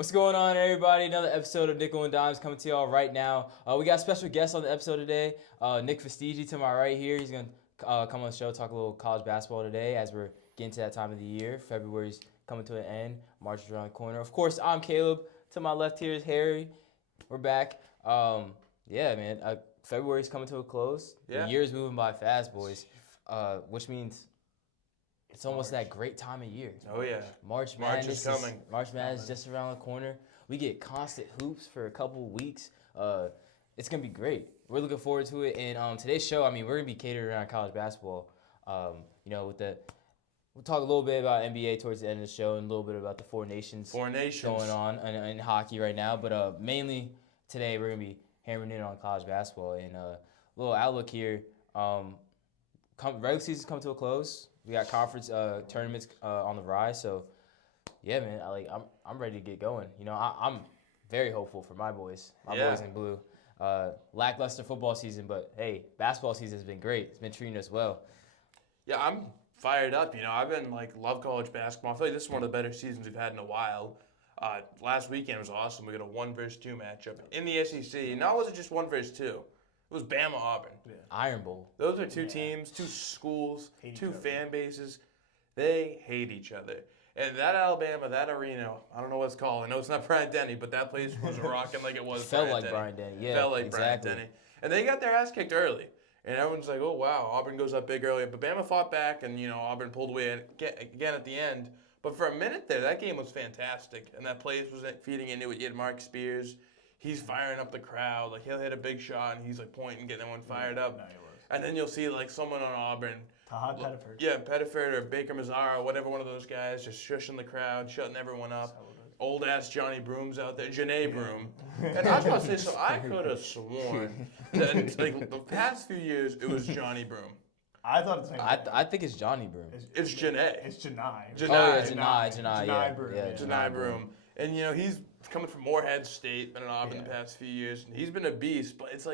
What's going on, everybody? Another episode of Nickel and Dimes coming to y'all right now. We got a special guest on the episode today, Nick Fastiggi to my right here. He's going to come on the show, talk a little college basketball today as we're getting to that time of the year. February's coming to an end. March is around the corner. Of course, I'm Caleb. To my left here is Harry. We're back. Yeah, man. February's coming to a close. Yeah. The year's moving by fast, boys, which means it's almost March. that great time of year. Oh yeah. March March Madness is coming. March Madness is just around the corner. We get constant hoops for a couple of weeks. It's gonna be great. We're looking forward to it. And today's show, I mean, we're gonna be catered around college basketball. We'll talk a little bit about NBA towards the end of the show and a little bit about the Four Nations going on in hockey right now. But mainly today we're gonna be hammering in on college basketball and a little outlook here. Regular season's come to a close. We got conference tournaments on the rise, so yeah, man. I'm ready to get going. I'm very hopeful for my boys. My boys in blue. Lackluster football season, but hey, basketball season has been great. It's been treating us well. Yeah, I'm fired up. I've been love college basketball. I feel like this is one of the better seasons we've had in a while. Last weekend was awesome. We got a 1 versus 2 matchup in the SEC. Not was it just 1 versus 2. It was Bama Auburn. Yeah. Iron Bowl. Those are two teams, two schools, Hate two each other. fan bases. They hate each other. And that Alabama, that arena, I don't know what it's called. I know it's not Bryant-Denny, but that place was rocking like it was Felt like Bryant-Denny. Bryant-Denny. Yeah, Felt like exactly. Bryant-Denny. And they got their ass kicked early. And everyone's like, oh, wow, Auburn goes up big early. But Bama fought back, and, Auburn pulled away again at the end. But for a minute there, that game was fantastic. And that place was feeding into it. You had Mark Spears. He's firing up the crowd. He'll hit a big shot, and he's, pointing, getting everyone fired up. No, he was. And then you'll see, someone on Auburn. Tahad Pettiford. Yeah, Pettiford or Baker Mazzara, whatever one of those guys, just shushing the crowd, shutting everyone up. Old-ass Johnny Broom's out there, Janae Broom. And I was going to say, so I could have sworn that, the past few years, it was Johnny Broom. I thought the same thing. I think it's Johnny Broom. It's Janae. It's Janai. Janai. Oh, yeah, Janai. Yeah, Broom, yeah, yeah. Janae Broom. And, he's coming from Morehead State, been at Auburn the past few years. And he's been a beast, but it's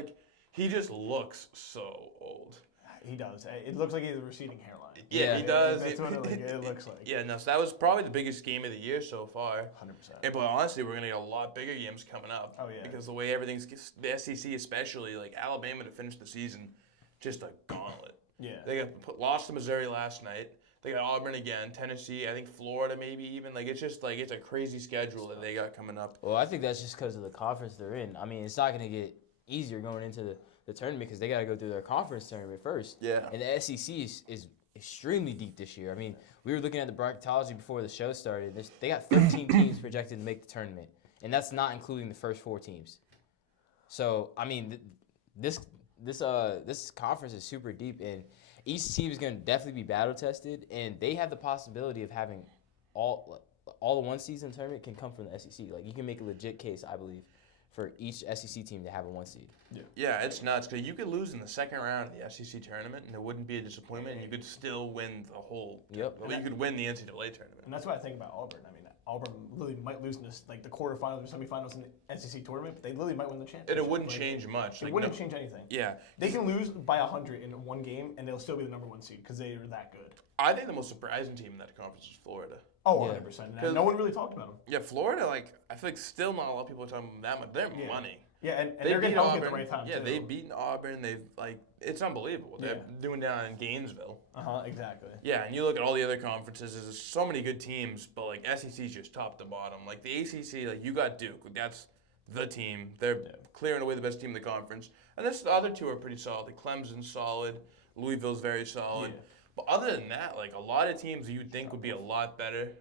he just looks so old. He does. It looks like he has a receding hairline. Yeah, he does. That's what it looks like. Yeah, no, so that was probably the biggest game of the year so far. 100%. But honestly, we're going to get a lot bigger games coming up. Oh, yeah. Because the way everything's, the SEC especially, Alabama to finish the season, just a gauntlet. Yeah. They lost to Missouri last night. They got Auburn again, Tennessee, I think Florida maybe even. It's just it's a crazy schedule that they got coming up. Well, I think that's just because of the conference they're in. I mean, it's not going to get easier going into the tournament because they got to go through their conference tournament first. Yeah. And the SEC is extremely deep this year. I mean, we were looking at the bracketology before the show started. They got 13 teams projected to make the tournament, and that's not including the first 4 teams. So, I mean, this conference is super deep, and each team is going to definitely be battle tested, and they have the possibility of having all the one season tournament can come from the SEC. You can make a legit case, I believe, for each SEC team to have a 1 seed. Yeah, it's nuts because you could lose in the second round of the SEC tournament, and it wouldn't be a disappointment, and you could still win the whole. Yep. Well, you could win the NCAA tournament. And that's what I think about Auburn. I mean, Auburn literally might lose in this, the quarterfinals or semifinals in the SEC tournament, but they literally might win the championship. And it wouldn't change much. It wouldn't change anything. Yeah. They can lose by 100 in one game, and they'll still be the number 1 seed because they are that good. I think the most surprising team in that conference is Florida. Oh, Yeah. 100%. And no one really talked about them. Yeah, Florida, I feel like still not a lot of people are talking about that much. They're money. Yeah, and They they're getting beat healthy at the Auburn. right time, Yeah, too. they've beaten Auburn. They've, it's unbelievable. They're doing down in Gainesville. Exactly. Yeah, and you look at all the other conferences, there's so many good teams, but, SEC's just top to bottom. The ACC, you got Duke. That's the team. They're clearing away the best team in the conference. And the other 2 are pretty solid. Clemson's solid. Louisville's very solid. Yeah. But other than that, a lot of teams you'd think would be a lot better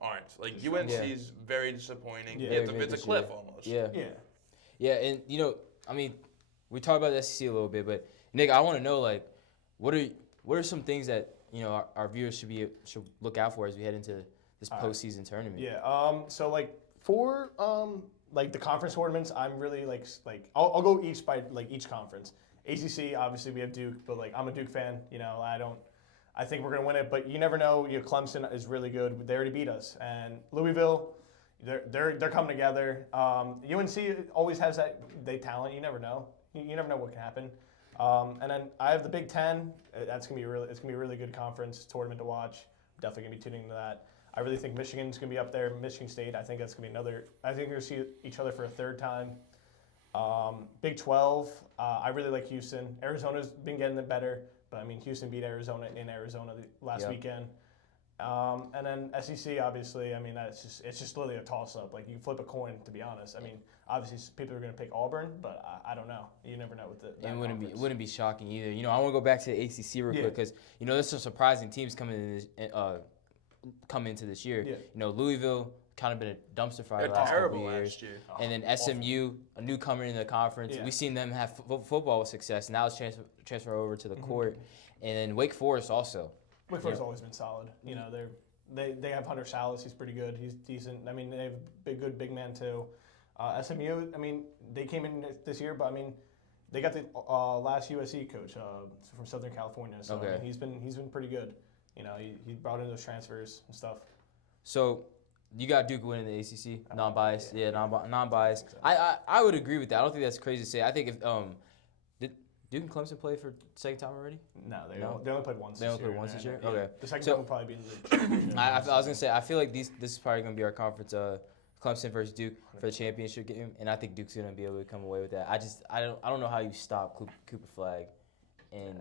aren't. UNC's very disappointing. Yeah. It's a cliff almost. Yeah. Yeah. Yeah, and I mean, we talked about the SEC a little bit, but Nick, I want to know what are some things that our viewers should look out for as we head into this postseason tournament? Yeah. So for the conference tournaments, I'm really I'll go each by each conference. ACC, obviously we have Duke, but I'm a Duke fan. I think we're gonna win it, but you never know. Clemson is really good. They already beat us, and Louisville. They're coming together. UNC always has that talent. You never know. You never know what can happen. And then I have the Big Ten. It's gonna be a really good conference tournament to watch. Definitely gonna be tuning into that. I really think Michigan's going to be up there. Michigan State, I think that's going to be another. I think they're going to see each other for a third time. Big 12, I really like Houston. Arizona's been getting it better, but I mean, Houston beat Arizona in Arizona last weekend. And then SEC, obviously, I mean, it's just literally a toss-up. Like, you flip a coin, to be honest. I mean, obviously, people are going to pick Auburn, but I don't know. You never know with that It conference. wouldn't be shocking either. You know, I want to go back to the ACC real quick because, you know, there's some surprising teams coming into this year. Yeah. You know, Louisville kind of been a dumpster fire They're the last terrible couple of years. last year. And then SMU, a newcomer in the conference. Yeah. We've seen them have football success. Now it's transfer over to the court. And then Wake Forest also. Wake Forest has always been solid. You know, they have Hunter Salas. He's pretty good. He's decent. I mean, they have a good big man too. SMU, I mean, they came in this year, but I mean, they got the last USC coach from Southern California. So I mean, he's been pretty good. You know, he brought in those transfers and stuff. So you got Duke winning the ACC, non-biased. Yeah. Non-biased. So. I would agree with that. I don't think that's crazy to say. I think if did Duke and Clemson play for second time already? No, they only played once. They only played once this year. Yeah. Okay. The second So- time will probably be in the championship. I was gonna say I feel like this is probably gonna be our conference. Clemson versus Duke for the championship game, and I think Duke's gonna be able to come away with that. I don't know how you stop Cooper Flagg, and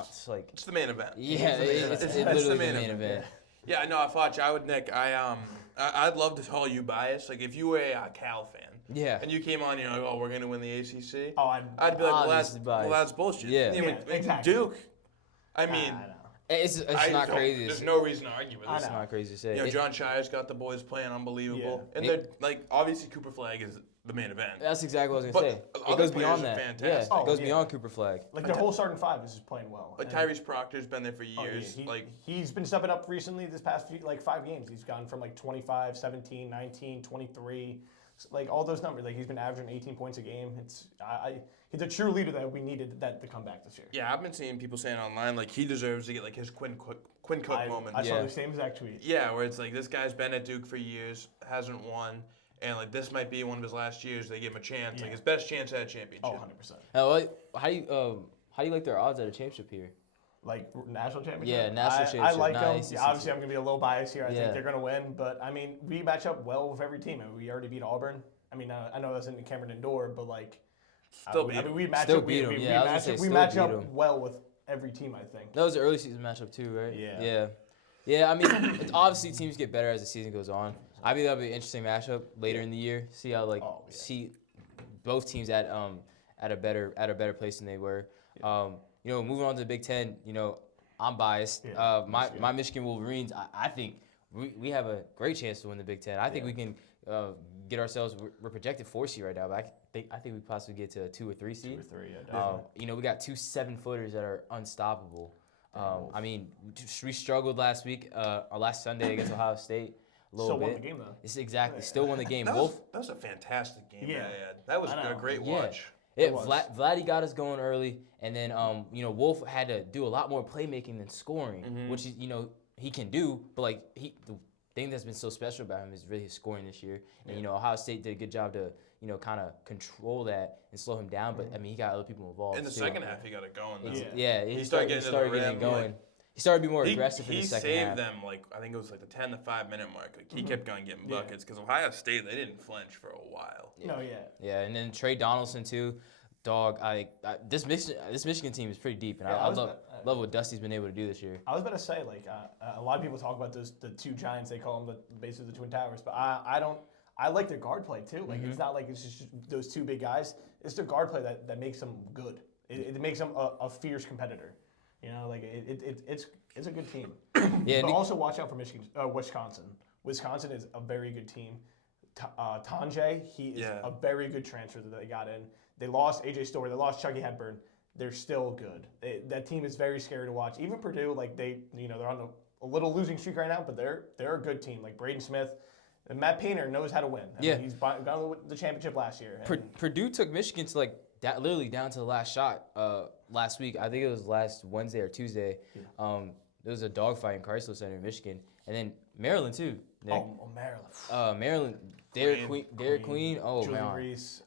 it's like It's the main event. yeah, it's literally the main event. Yeah, no, if I would, Nick, I'd love to call you biased. Like, if you were a Cal fan, Yeah. and you came on, you're like, oh, we're gonna win the ACC. Oh, I'd be like, Obviously biased. well, that's bullshit. Yeah. I mean, Yeah, exactly. Duke. I mean, I know. It's not crazy. There's no reason to argue with I this. It's know. not crazy to say. You know, It- John Shire's got the boys playing unbelievable, Yeah. and they're like, obviously Cooper Flagg is the main event. That's exactly what I was gonna say. But It other goes players beyond are that. fantastic. Yeah, Oh, it goes yeah. beyond Cooper Flagg. Like, their whole starting five is just playing well. Like And- Tyrese Proctor's been there for Oh, yeah, years. he's been stepping up recently this past few, 5 games. He's gone from 25, 17, 19, 23, like all those numbers. Like, he's been averaging 18 points a game. He's a true leader that we needed that to come back this year. Yeah, I've been seeing people saying online like he deserves to get like his Quinn Cook moment. I saw Yeah. the same exact tweet. Yeah, where it's like this guy's been at Duke for years, hasn't won, and like this might be one of his last years. They give him a chance, Yeah. like his best chance at a championship. Oh, 100%. How do you like their odds at a championship here? Like, national championship? Yeah, national I championship, like not them. ACC. Yeah, obviously, I'm going to be a little biased here. I Yeah. think they're going to win. But, I mean, we match up well with every team. And we already beat Auburn. I mean, I know that's in Cameron Indoor, but, Still beat 'em. we match Still up. beat 'em. We Yeah, I was gonna match say up, we still match beat up 'em. well with every team, I think. That was an early season matchup too, right? Yeah. Yeah, I mean, it's obviously teams get better as the season goes on. I think that'll be an interesting matchup later in the year. See how see both teams at a better place than they were. You know, moving on to the Big Ten. You know, I'm biased. Yeah, My Michigan Wolverines. I think we have a great chance to win the Big Ten. I think we can get ourselves. We're projected 4 seed right now, but I think we possibly get to a 2 or 3 seed. 2 or 3, yeah, definitely. You know, we got 2 7-footers that are unstoppable. I mean, we struggled last week, or last Sunday against Ohio State a little Still bit. won the game, though. It's exactly still won the game. That Wolf. was a fantastic game. Yeah. That was I a know. great Yeah. watch. Yeah, was. Vladdy got us going early, and then you know, Wolf had to do a lot more playmaking than scoring, which is, you know, he can do, but the thing that's been so special about him is really his scoring this year. And you know, Ohio State did a good job to, you know, kind of control that and slow him down. But I mean, he got other people involved In the too. second half, he got it going. Though. Yeah. He started started getting to the getting rim, it going. like- He started to be more He aggressive in the second half. saved them like I think it was like the 10 to 5 minute mark. Like he kept going getting buckets because Ohio State they didn't flinch for a while. No, yeah. Yeah, and then Trey Donaldson too. Dog, this Michigan team is pretty deep, and Yeah, I love what Dusty's been able to do this year. I was about to say, a lot of people talk about the 2 giants. They call them basically the Twin Towers. But I don't. I like their guard play too. Like, it's not like it's just those 2 big guys. It's their guard play that makes them good. It makes them a fierce competitor. You know, like it's a good team. Yeah, But also watch out for Wisconsin. Wisconsin is a very good team. Tanjay, he is a very good transfer that they got in. They lost AJ Story. They lost Chucky Hepburn. They're still good. That team is very scary to watch. Even Purdue, they're on a little losing streak right now, but they're a good team. Like Braden Smith, and Matt Painter knows how to win. I mean, he's got the championship last year. Purdue took Michigan to literally down to the last shot last week. I think it was last Wednesday or Tuesday. There was a dogfight in Chrysler Center in Michigan, and then Maryland too. Maryland. Maryland, Derek Queen. Oh Julian man. Reese.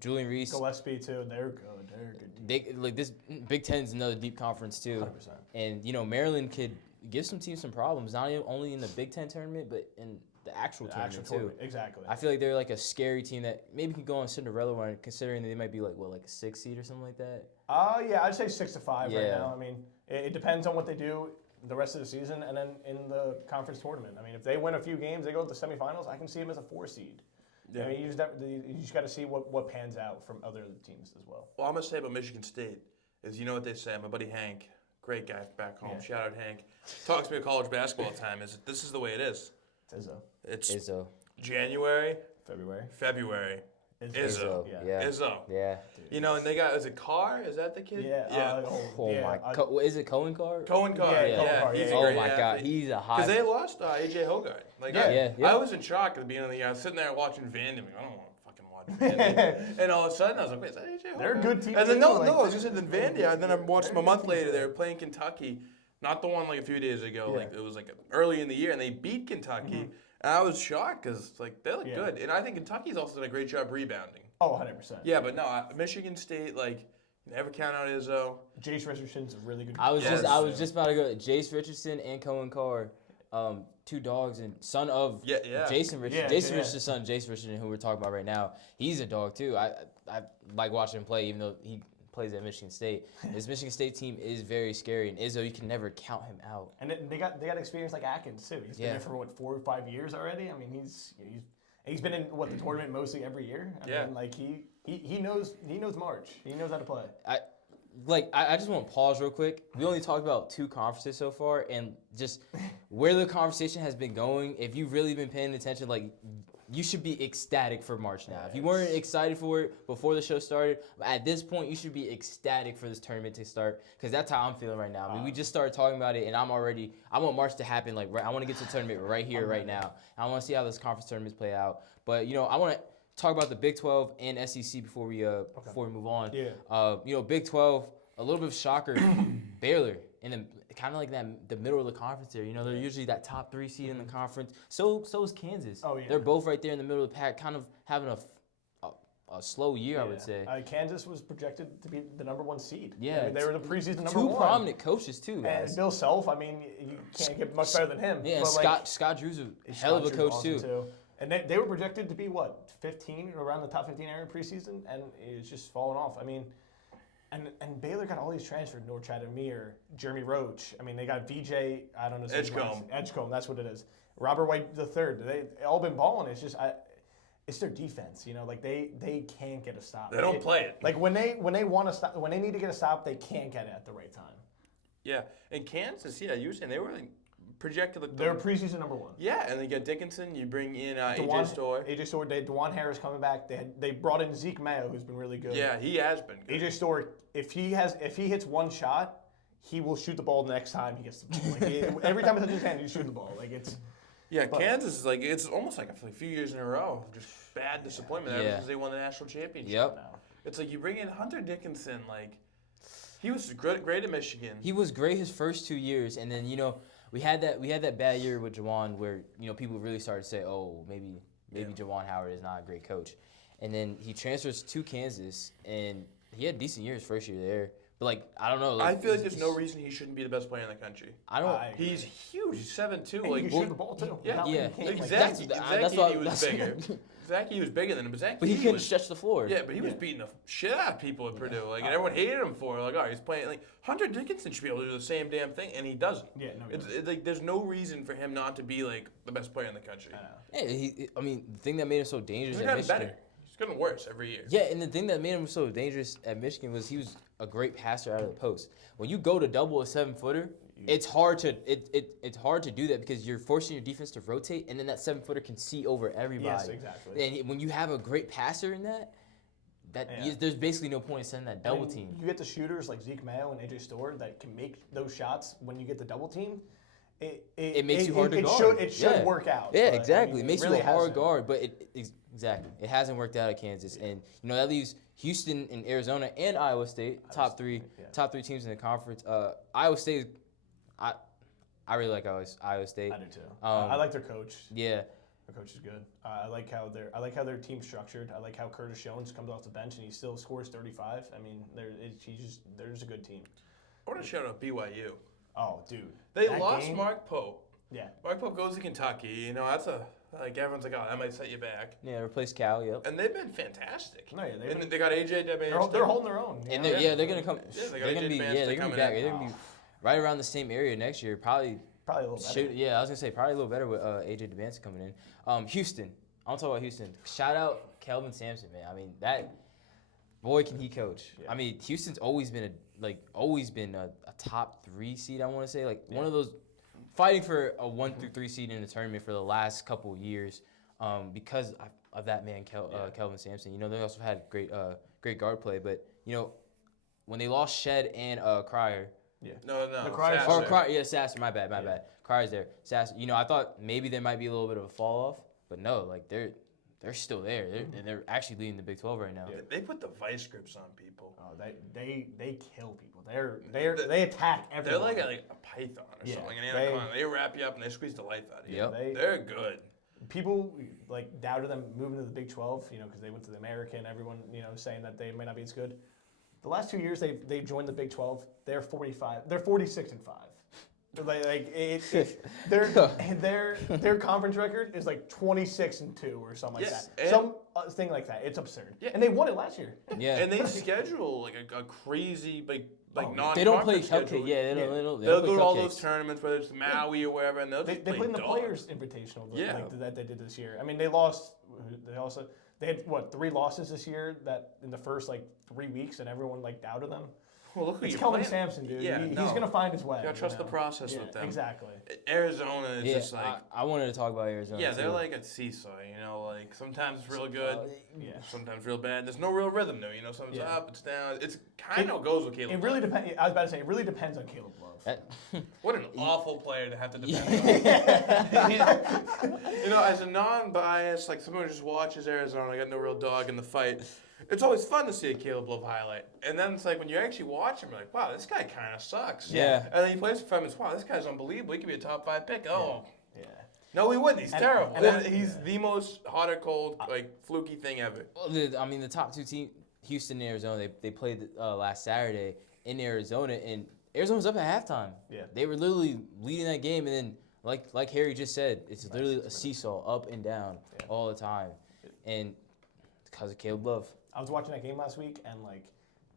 Julian Reese. Gillespie too. They're good. They're a good team. This Big Ten's another deep conference too. 100%. And you know, Maryland could give some teams some problems. Not even only in the Big Ten tournament, but in the actual tournament too. Exactly. I feel like they're like a scary team that maybe can go on Cinderella run, considering they might be like a 6 seed or something like that. Yeah, I'd say 6-5 right Yeah. now. I mean, it depends on what they do the rest of the season, and then in the conference tournament. I mean, if they win a few games, they go to the semifinals. I can see them as a 4 seed. Yeah. I mean, you just got to see what pans out from other teams as well. Well, I'm gonna say about Michigan State is you know what they say. My buddy Hank, great guy back home. Yeah. Shout out Hank. Talks to me about college basketball all the time. This is the way it is. Izzo. It's Izzo. January, February. February. Izzo. Yeah. Izzo. Yeah. You know, and they got, is it Carr? Is that the kid? Yeah. Is it Cohen Carr? Cohen Carr. Yeah, Yeah, Cohen Carr, he's yeah. a Oh great my God, athlete. he's a high. Because they lost AJ Hogarth. Like, Yeah. I was in shock at the beginning of the year. I was sitting there watching Vandy. I don't want to fucking watch Vandy. And all of a sudden, I was like, wait, is that AJ Hogarth? They're a good team. And then, too, no, like, I was just in Vandy. And then I watched them a month later. They too. were playing Kentucky. Not the one like a few days ago. Yeah. Like it was like early in the year, and they beat Kentucky. And I was shocked because like they look Yeah. good. And I think Kentucky's also done a great job rebounding. Oh, 100%. Yeah, but no, Michigan State, like, never count out Izzo. Jace Richardson's a really good. I was Yes. just about to go. Jace Richardson and Cohen Carr, two dogs and son of Yeah. Jason Richardson. Yeah, Jason yeah. Richardson's son, Jace Richardson, who we're talking about right now. He's a dog too. I like watching him play, even though he plays at Michigan State. This Michigan State team is very scary, and Izzo, you can never count him out. And they got experience like Atkins too. He's been there for 4 or 5 years already. I mean, he's been in the tournament mostly every year. I mean, like he knows March. He knows how to play. I just want to pause real quick. We only talked about 2 conferences so far, and just where the conversation has been going. If you've really been paying attention, like, you should be ecstatic for March now. If you weren't excited for it before the show started, at this point you should be ecstatic for this tournament to start, because that's how I'm feeling right now. I mean, we just started talking about it, and I want March to happen. Like, I want to get to the tournament right here, right now. I want to see how this conference tournaments play out. But I want to talk about the Big 12 and SEC before we move on. Yeah. Big 12, a little bit of shocker, Baylor in the kind of like the middle of the conference there. They're usually that top 3 seed in the conference. So is Kansas. Oh, yeah. They're both right there in the middle of the pack, kind of having a slow year, I would say. Kansas was projected to be the number 1 seed. Yeah, I mean, they were the preseason number 2 1. prominent coaches too, guys. And Bill Self, I mean, you can't get much better than him. Yeah, but and Scott Drew's a hell of a coach too. And they were projected to be 15 around the top 15 area in preseason, and it's just fallen off. I mean, and Baylor got all these transferred: Norchad Amir, Jeremy Roach. I mean, they got VJ. I don't know. Edgecombe. That's what it is. Robert White III. They all been balling. It's just it's their defense. Like they can't get a stop. They don't play it. Like when they want to stop, when they need to get a stop, they can't get it at the right time. Yeah, and Kansas, you were saying they were like projected. Like They're preseason number 1. Yeah, and they got Dickinson. You bring in AJ Storr. AJ Storr. Dewan Harris coming back. They brought in Zeke Mayo, who's been really good. Yeah, he has been good. AJ Storr, if he hits one shot, he will shoot the ball the next time he gets the ball. Every time he touches his hand, he shoots the ball. Kansas is it's almost like a few years in a row, just bad disappointment ever since they won the national championship. Yep. It's like you bring in Hunter Dickinson, he was great at Michigan. He was great his first 2 years, and then we had that bad year with Juwan where people really started to say, oh, maybe Juwan Howard is not a great coach, and then he transfers to Kansas, and he had decent years first year there. But I don't know. I feel like there's no reason he shouldn't be the best player in the country. I don't. He's huge. He's 7'2". And he can shoot the ball too. Yeah. Exactly. He was bigger. Exactly, he was bigger than him. But he couldn't stretch the floor. Yeah, but he was beating the shit out of people at Purdue. And everyone hated him for it. He's playing. Hunter Dickinson should be able to do the same damn thing, and he doesn't. Yeah, no. There's no reason for him not to be the best player in the country. Yeah, the thing that made him so dangerous He's at gotten Michigan. better. He's gotten worse every year. Yeah, and the thing that made him so dangerous at Michigan was he was a great passer out of the post. When you go to double a 7-footer, it's hard to do that because you're forcing your defense to rotate, and then that 7-footer can see over everybody. Yes, exactly. And when you have a great passer in there's basically no point in sending that double team. You get the shooters like Zeke Mayo and AJ Storr that can make those shots when you get the double team. It makes you hard to guard. It should work out. Yeah, but, exactly. It makes really you a hard hasn't. guard, but exactly. It hasn't worked out at Kansas, and that leaves Houston and Arizona and Iowa State top three teams in the conference. Iowa State, I really like Iowa State. I do too. I like their coach. Yeah. Their coach is good. I like how their team's structured. I like how Curtis Jones comes off the bench and he still scores 35. I mean, they're just a good team. I want to shout out BYU. Oh, dude. They That lost game- Mark Pope. Yeah. Mark Pope goes to Kentucky. You know, that's everyone's like, oh, that might set you back. Yeah, replace Cal. Yep. And they've been fantastic. No, yeah, And they got AJ Dimez. they're holding their own. And you know? they're gonna come. Yeah, they got they're gonna AJ be Advanced, yeah, they're they're gonna be coming back. in. They're gonna be right around the same area next year. Probably Probably a little better. Yeah, I was gonna say probably a little better with AJ Advance coming in. Houston. I want to talk about Houston. Shout out Kelvin Sampson, man. I mean that boy can he coach. Yeah. I mean Houston's always been a top 3 seed. I want to say one of those fighting for a 1 through 3 seed in the tournament for the last couple of years because of that man Kelvin Sampson. You know they also had great guard play, but you know when they lost Shed and Cryer. No. The Cryers- Sasser. Cryer, Sasser, my bad. Cryer's there. Sasser, you know, I thought maybe there might be a little bit of a fall off, but no, like they're still there. They're actually leading the Big 12 right now. Yeah, they put the vice grips on people. Oh, they kill people. They attack everyone. They're like a python or Yeah, something, an anaconda. They wrap you up and they squeeze the life out of you. Yep. They're good. People like doubted them moving to the Big 12, you know, because they went to the American. Everyone, you know, saying that they might not be as good. The last 2 years they've joined the Big 12. They're 45. They're 46-5. Their conference record is like 26-2 or something like Yes, that. and- Some thing like that. It's absurd. Yeah. And they won it last year. Yeah. And they schedule like a crazy non-conference They don't play schedule. cupcake. Yeah, they They'll don't go play to all those cupcakes. tournaments, whether it's Maui or wherever, and they'll They just play played in the dogs. Players Invitational Yeah. that they did this year. I mean, they lost. They had what 3 losses this year that in the first like 3 weeks, and everyone like doubted them. Well, look who It's you're Kelvin playing. Sampson, dude. Yeah, He's no. gonna find his way. You gotta trust the process Yeah, with them. Exactly. Arizona is Yeah, just like, I wanted to talk about Arizona. yeah, they're too. like a seesaw, you know, like sometimes it's real good, Yeah. sometimes real bad. There's no real rhythm there, you know, sometimes Yeah. up, it's down. It's kind of goes with Caleb. It really Love. depends. I was about to say it really depends on Caleb Love. That- What an awful player to have to depend on. You know, as a non-biased, like someone who just watches Arizona, I got no real dog in the fight. It's always fun to see a Caleb Love highlight. And then it's like when you actually watch him, you're like, wow, this guy kind of sucks. Yeah. And then he plays for him, it's, wow, this guy's unbelievable. He could be a top 5 pick. Oh. Yeah. No, he wouldn't. He's terrible. and He's the most hot or cold, like, fluky thing ever. Well, the top 2 teams, Houston and Arizona, they played last Saturday in Arizona, and Arizona was up at halftime. Yeah. They were literally leading that game, and then like Harry just said, it's literally a seesaw up and down all the time, and it's because of Caleb Love. I was watching that game last week, and like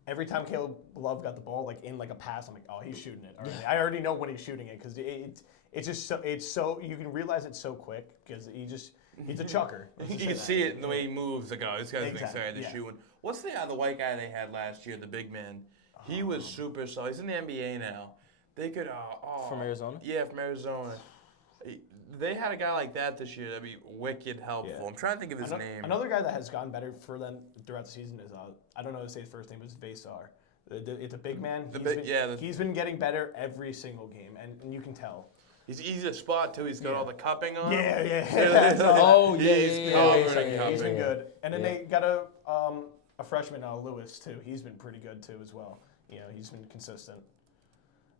every time Caleb Love got the ball, like in like a pass, I'm like, oh, he's shooting it. Already. I already know when he's shooting it because it's just so you can realize it's so quick because he's a chucker. Let's You just can say see that. it in the way he moves. Like, oh, this guy's Exactly, excited to yeah. shoot one. What's the white guy they had last year, the big man? He was super solid. He's in the NBA now. They could From Arizona? Yeah, from Arizona. They had a guy like that this year that'd be wicked helpful. Yeah. I'm trying to think of his name. Another guy that has gotten better for them throughout the season is I don't know how to say his first name, but it's Vasar. It's a big man. He's been getting better every single game, and you can tell. He's easy to spot too. He's got all the cupping on. Yeah. Oh, yeah, He's yeah, covered yeah, in yeah, cupping. He's been good. And then Yeah. they got a freshman, Lewis, too. He's been pretty good, too, as well. You know, he's been consistent.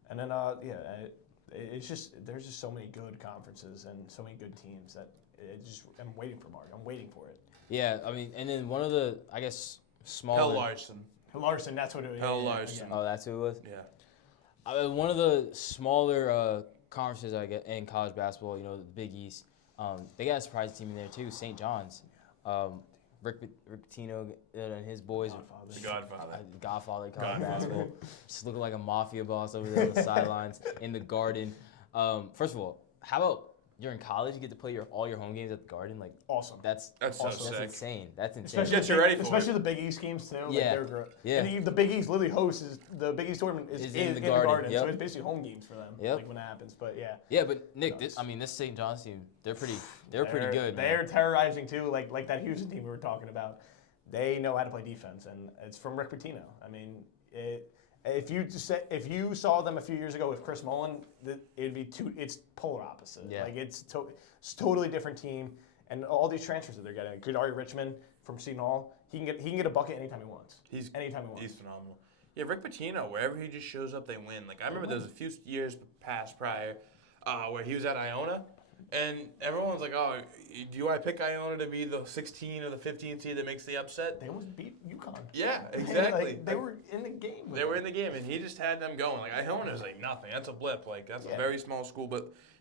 And then, it's just, there's just so many good conferences and so many good teams that I'm waiting for Mark. I'm waiting for it. Yeah, I mean, and then one of the, I guess, smaller. Hell Larson. Larson, that's what it was. Hell Larson. Oh, that's who it was? Yeah. One of the smaller conferences I get in college basketball, you know, the Big East, they got a surprise team in there too, St. John's. Rick Pitino and his boys. The Godfather. The Godfather of college basketball. Just looking like a mafia boss over there on the sidelines in the Garden. First of all, how about you're in college, you get to play all your home games at the Garden? Like, Awesome. That's so awesome. sick. That's insane. That's insane. Gets you ready for especially it. the Big East games, too. Yeah. Like, they're great. Yeah. And the Big East literally hosts the Big East tournament is in the Garden. Yep. So it's basically home games for them, Yep. like when it happens. But, yeah. Yeah, but Nick, this St. John's team, they're pretty good. Man. They're terrorizing too, like that Houston team we were talking about. They know how to play defense, and it's from Rick Pitino. I mean, if you saw them a few years ago with Chris Mullen, it's polar opposite. Yeah. Like it's totally different team, and all these transfers that they're getting. Kadari Richmond from Seton Hall, he can get a bucket anytime he wants. He's phenomenal. Yeah, Rick Pitino, wherever he just shows up, they win. Like I remember there was a few years past prior where he was at Iona. And everyone's like, oh, do you want to pick Iona to be the 16 or the 15 seed that makes the upset? They almost beat UConn. Yeah, exactly. They were in the game. They were in the game, and he just had them going. Like Iona is like nothing. That's a blip. Like that's a very small school,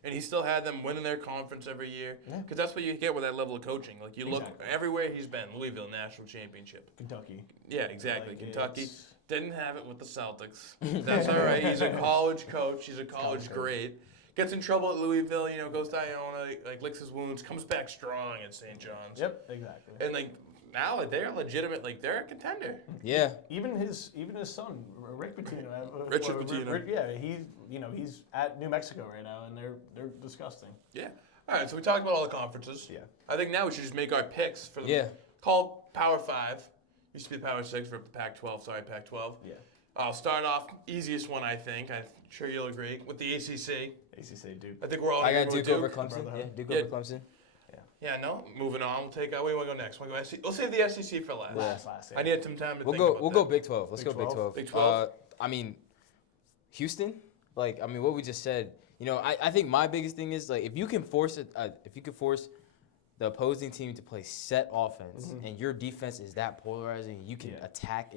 and he still had them winning their conference every year. Because that's what you get with that level of coaching. Like you look everywhere he's been. Louisville national championship. Kentucky. Yeah, exactly. Like, Kentucky didn't have it with the Celtics. That's all right. He's a college coach. He's a college great. Gets in trouble at Louisville. Goes to Iona. Like licks his wounds. Comes back strong at St. John's. Yep, exactly. And like. Now they're legitimate, like they're a contender. Yeah. Even his son, Rick Pitino. Richard Pitino. Yeah, he's at New Mexico right now, and they're disgusting. Yeah. All right, so we talked about all the conferences. Yeah. I think now we should just make our picks for the called Power 5. Used to be the Power 6 for the Pac-12. Sorry, Pac-12. Yeah. I'll start off easiest one, I think. I'm sure you'll agree with the ACC. ACC, Duke. I think we're all. I got Duke over Clemson. Yeah, Duke over Clemson. Yeah, no. Moving on. We'll take. Where do you want to go next? We'll save the SEC for last. Last. I need some time to think We'll about go Big 12. Let's go Big 12. Big 12. I mean, Houston. Like, I mean, what we just said. I think my biggest thing is like if you can force the opposing team to play set offense, and your defense is that polarizing, you can attack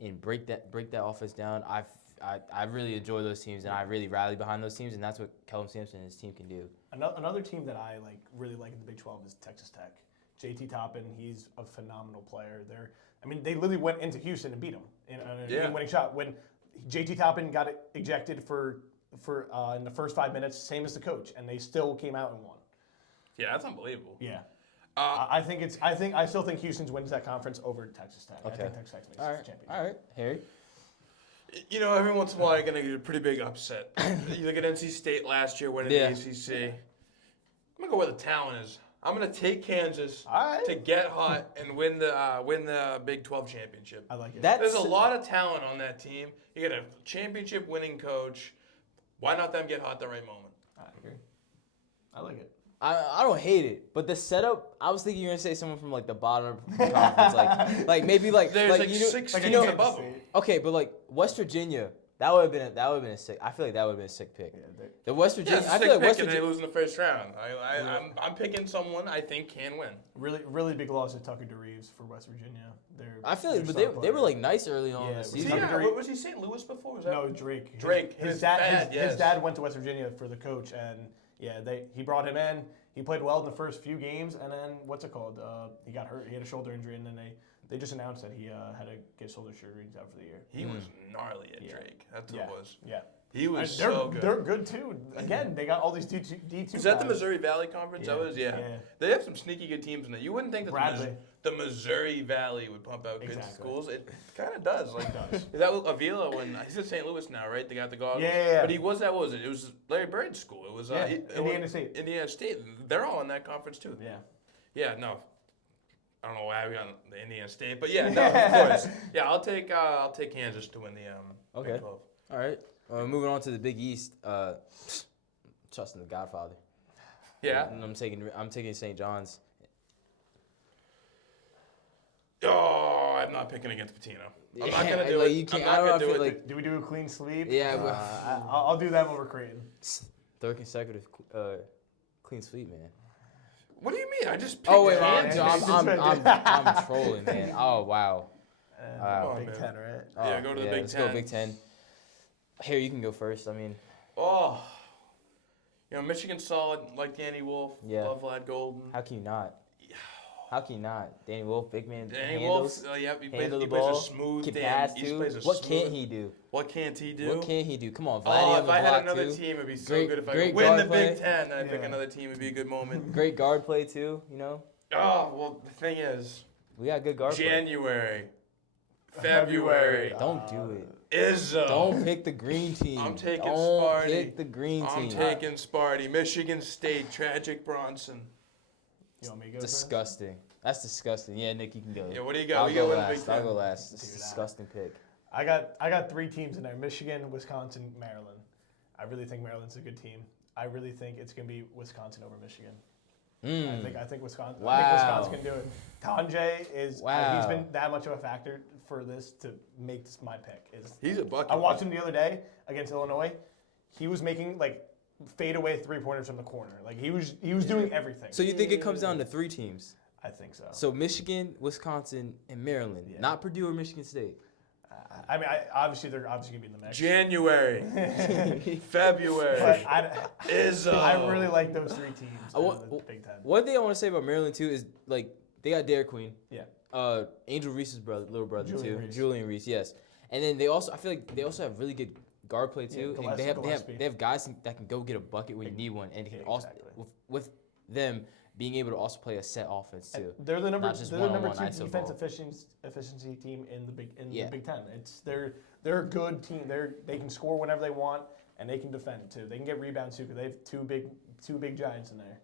and break that offense down. I really enjoy those teams, and I really rally behind those teams, and that's what Kelvin Sampson and his team can do. Another team that I really like in the Big 12 is Texas Tech. JT Toppin, he's a phenomenal player. They literally went into Houston and beat them in a game-winning shot. When JT Toppin got ejected for in the first 5 minutes, same as the coach, and they still came out and won. Yeah, that's unbelievable. Yeah. I still think Houston wins that conference over Texas Tech. Okay. I think Texas Tech makes the championship. All right, Harry. Every once in a while you're going to get a pretty big upset. You look at NC State last year winning the ACC. I'm going to go where the talent is. I'm going to take Kansas to get hot and win the Big 12 championship. I like it. There's a lot of talent on that team. You get a championship winning coach. Why not them get hot at the right moment? I agree. I like it. I don't hate it, but the setup. I was thinking you're gonna say someone from like the bottom of the conference, like maybe like there's like 6 teams above them. Okay, but like West Virginia, that would have been a sick. I feel like that would have been a sick pick. Yeah, the West Virginia. I feel like West Virginia, they lose in the first round. I'm picking someone I think can win. Really big loss to Tucker DeReeves for West Virginia. I feel like, but they were like nice early on in the season. Was he St. Louis before? No, Drake. Drake. His dad went to West Virginia for the coach, and he brought him in. He played well in the first few games, and then he got hurt. He had a shoulder injury, and then they just announced that he had to get shoulder surgery out for the year. He was gnarly at Drake. That's what it was. Yeah. He was so good. They're good too. Again, they got all these D2. Is that the Missouri Valley Conference? Yeah. That was, yeah. They have some sneaky good teams in there. You wouldn't think that the Missouri Valley would pump out good schools. It kind of does. Like, is that Avila when he's at St. Louis now, right? They got the goggles. Yeah. But he was at, what was it? It was Larry Bird's school. It was Indiana State. Indiana State. They're all in that conference too. Yeah. Yeah. No. I don't know why we got the Indiana State, but yeah, no, of course. Yeah, I'll take Kansas to win the Big 12. All right. Moving on to the Big East. Trusting the Godfather. Yeah. And I'm taking St. John's. Oh, I'm not picking against Patino. I'm not gonna do like, it. You can't, I'm not gonna do it. Like, do we do a clean sweep? Yeah. I'll do that over Creighton. Third consecutive clean sweep, man. What do you mean? I just picked Kansas. I'm trolling, man. Oh, wow. Wow. Big 10, right? Yeah, go to the Big 10. Let's go Big 10. Here, you can go first. I mean. Michigan's solid, like Danny Wolf. Yeah. Love Vlad Golden. How can you not? How can you not? Danny Wolf, big man. Danny Wolf, he plays a smooth can damn. Pass He too. plays a What smooth, can't he do? What can't he do? What can he do? Come on, Vladdy Oh, on if the I had block, another too. team, it'd be so Great- good if I great could win the guard play. Big 10. Then I think another team would be a good moment. Great guard play too. Oh, well, the thing is, we got good guard play. January, February. Don't do it. Izzo. Don't pick the green team. I'm taking Don't Sparty. pick the green team. I'm taking Sparty. Michigan State, Tragic Bronson. You want me to go Disgusting. That's disgusting. Yeah, Nick, you can go. Yeah, what do you got? I'll We go got last. Big 10. I'll go last. It's a disgusting pick. I got 3 teams in there: Michigan, Wisconsin, Maryland. I really think Maryland's a good team. I really think it's gonna be Wisconsin over Michigan. I think Wisconsin. Wow. I think Wisconsin can do it. Tanjay is. Wow. He's been that much of a factor for this to make this my pick. He's a bucket. I watched him the other day against Illinois. He was making fadeaway 3-pointers from the corner. Like he was doing everything. So you think it comes down to 3 teams? I think so. So Michigan, Wisconsin, and Maryland. Yeah. Not Purdue or Michigan State. I mean, obviously they're obviously gonna be in the mix. January, February. But Izzo. I really like those 3 teams in the Big Ten. One thing I want to say about Maryland too is like they got Dairy Queen. Yeah. Angel Reese's little brother Julian too. Reese. Julian Reese, yes. And then I feel like they also have really good guard play too. Yeah, and Gillespie. they have guys that can go get a bucket when you need one, and can also exactly. with them being able to also play a set offense too. They're the number Not just 2 one-on-one ISO defense ball. efficiency team in the Big Yeah. Ten. They're a good team. They can score whenever they want, and they can defend too. They can get rebounds too because they have two big giants in there,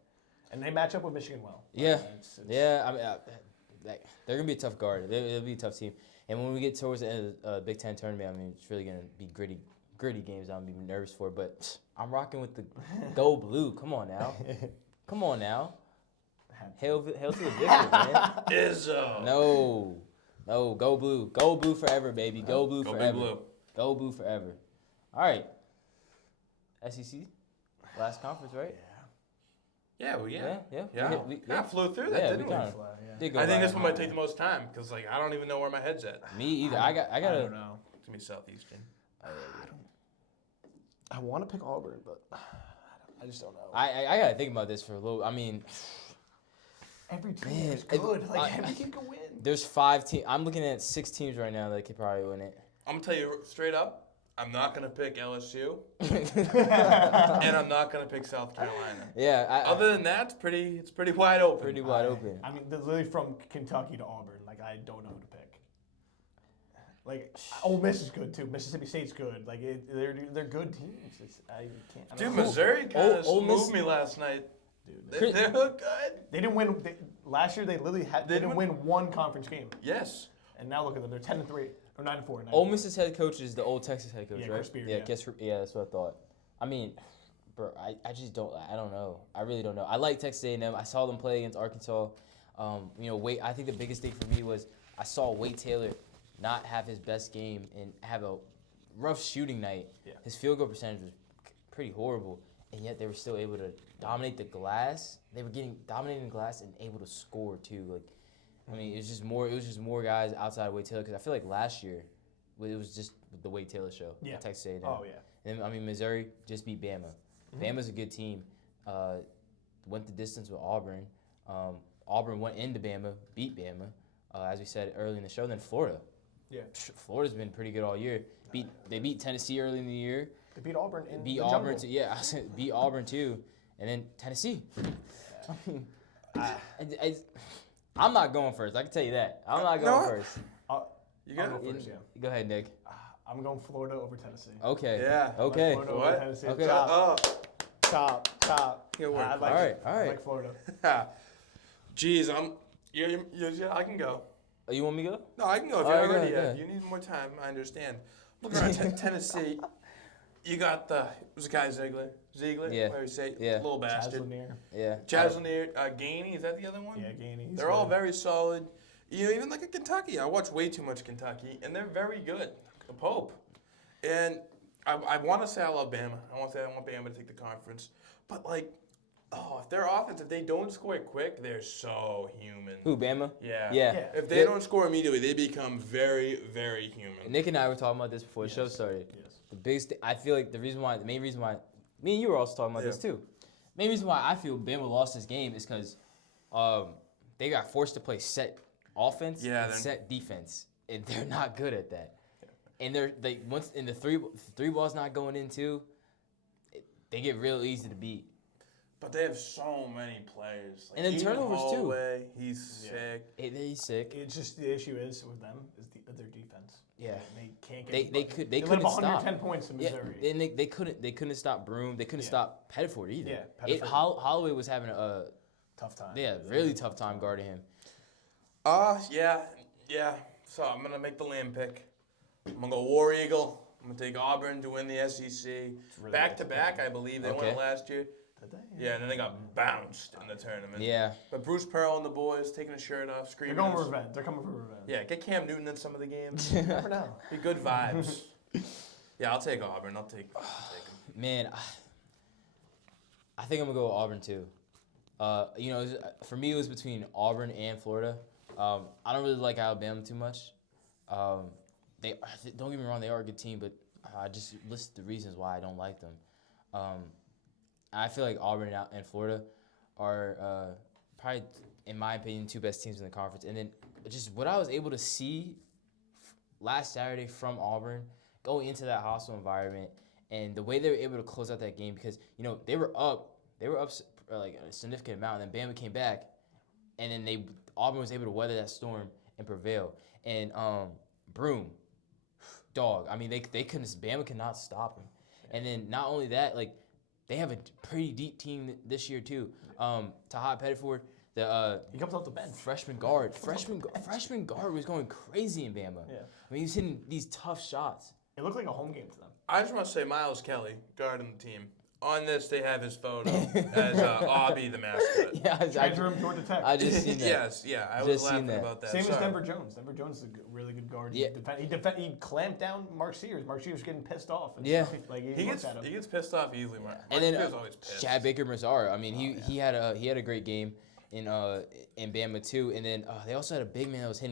and they match up with Michigan well. Yeah, It's- yeah. I mean, they're gonna be a tough guard. They'll be a tough team. And when we get towards the end of the Big Ten tournament, I mean, it's really gonna be gritty games. I'm gonna be nervous for, but I'm rocking with the Go Blue. Come on now, come on now. Hail to the victor, man. Izzo. No, Go Blue forever, baby. Go Blue Go forever. Big Blue. Go Blue forever. All right. SEC, last conference, right? Yeah, well, yeah. Yeah. We kinda flew through that, Yeah, didn't we we? kinda Yeah. did go I think by this it. one might take the most time because like I don't even know where my head's at. Me either. I I gotta. don't know. It's gonna be Southeastern. I want to pick Auburn, but I just don't know. I gotta think about this for a little. I mean, Every team Man, is good. Like I- every team can win. there's 5 teams. I'm looking at 6 teams right now that could probably win it. I'm gonna tell you straight up, I'm not gonna pick LSU, and I'm not gonna pick South Carolina. Yeah. Other than that, it's pretty wide open. pretty wide open. I mean, literally from Kentucky to Auburn, like I don't know who to pick. Like Ole Miss is good too. Mississippi State's good. Like they're good teams. I can't. I don't Dude, know. Missouri kind of Ole Miss- moved me last night. Dude, They look good. they didn't win last year. They literally didn't win one conference game, Yes. and now look at them. They're 10-3 or 9-4. Ole Miss's head coach is the old Texas head coach, Yeah, right? Chris Beard, yeah, yeah. yeah, that's what I thought. I mean, bro, I just don't. I don't know. I really don't know. I like Texas A&M. I saw them play against Arkansas. Wade. I think the biggest thing for me was I saw Wade Taylor not have his best game and have a rough shooting night. Yeah. His field goal percentage was pretty horrible, and yet they were still able to dominate the glass. They were dominating the glass and able to score too. Like, I mean, it was just more guys outside of Wade Taylor because I feel like last year it was just the Wade Taylor show. Yeah. At Texas A&M. Oh yeah. And then, I mean, Missouri just beat Bama. Bama's a good team. Went the distance with Auburn. Auburn went into Bama, beat Bama, as we said early in the show. Then Florida. Yeah. Florida's been pretty good all year. They beat Tennessee early in the year. They beat Auburn in Beat the Auburn jungle. too. Yeah, I said beat Auburn too, and then Tennessee. I'm not going first. I can tell you that. I'm not going No. first. You I'll got go first, yeah. Go ahead, Nick. I'm going Florida over Tennessee. Okay. Yeah. Okay. Florida over What? Tennessee. Okay. Top. Good work. I like All it. right, all I right. like Florida. Jeez, yeah, I can go. Oh, you want me to go? No, I can go. If All you're right, already, go ahead. if you need more time, I understand. Looking around Tennessee, you got was the guy Ziegler? Yeah. Where you say, Yeah. little bastard. Chaz Yeah. Chaz Lanier, Gainey, is that the other one? Yeah, Gainey. They're all very solid. Even like a Kentucky. I watch way too much Kentucky, and they're very good. The Pope. And I want to say I love Bama. I want Bama to take the conference. But, like, if their offense, if they don't score quick, they're so human. Who, Bama? Yeah. Yeah. Yeah. If they don't score immediately, they become very, very human. Nick and I were talking about this before the show started. Yes. The biggest I feel like the main reason why, me and you were also talking about this too. Main reason why I feel Bama lost this game is because they got forced to play set offense and set defense, and they're not good at that. And once in the three ball's not going in too, they get real easy to beat. But they have so many players. Like, And then even turnovers, too. Holloway, he's sick. He's sick. It's just the issue is with them is their defense. Yeah. They can't get. They let couldn't up stop. 110 points in Yeah, Missouri. and they couldn't stop Broom. They couldn't Yeah. stop Pettiford either. Yeah, Pettiford. Holloway was having a Tough time. really tough time guarding him. Yeah. So I'm gonna make the lamb pick. I'm gonna go War Eagle. I'm gonna take Auburn to win the SEC. really Back to back, I believe they won Okay. it last year. Did they? Yeah, and then they got bounced in the tournament. Yeah. But Bruce Pearl and the boys taking a shirt off, They're screaming. going for revenge. They're coming for revenge. Yeah, get Cam Newton in some of the games. Never know. Be good vibes. Yeah, I'll take Auburn. I'll take them. Man, I think I'm gonna go with Auburn too. For me, it was between Auburn and Florida. I don't really like Alabama too much. They don't get me wrong, they are a good team, but I just list the reasons why I don't like them. I feel like Auburn and Florida are probably, in my opinion, two best teams in the conference. And then just what I was able to see last Saturday from Auburn, going into that hostile environment, and the way they were able to close out that game, because they were up like a significant amount, and then Bama came back, and then Auburn was able to weather that storm and prevail. And Broom, dog. I mean, Bama could not stop him. And then not only that, like they have a pretty deep team this year too. Taha Pettiford, he comes off the bench. Freshman guard was going crazy in Bama. Yeah. I mean, he's hitting these tough shots. It looked like a home game to them. I just want to say Miles Kelly, guarding the team. On this, they have his photo as Obby the mascot. Yeah, Transfer him Georgia Tech. I just seen that. Yes, yeah, I was laughing about that. Same as Sorry. Denver Jones. Denver Jones is a really good guard. Yeah. He clamped down Mark Sears. Mark Sears getting pissed off. And Yeah. stuff. Like He gets pissed off easily. Mark And then Sears always pissed. Chad Baker-Mazara. I mean, he had a great game in Bama too. And then they also had a big man that was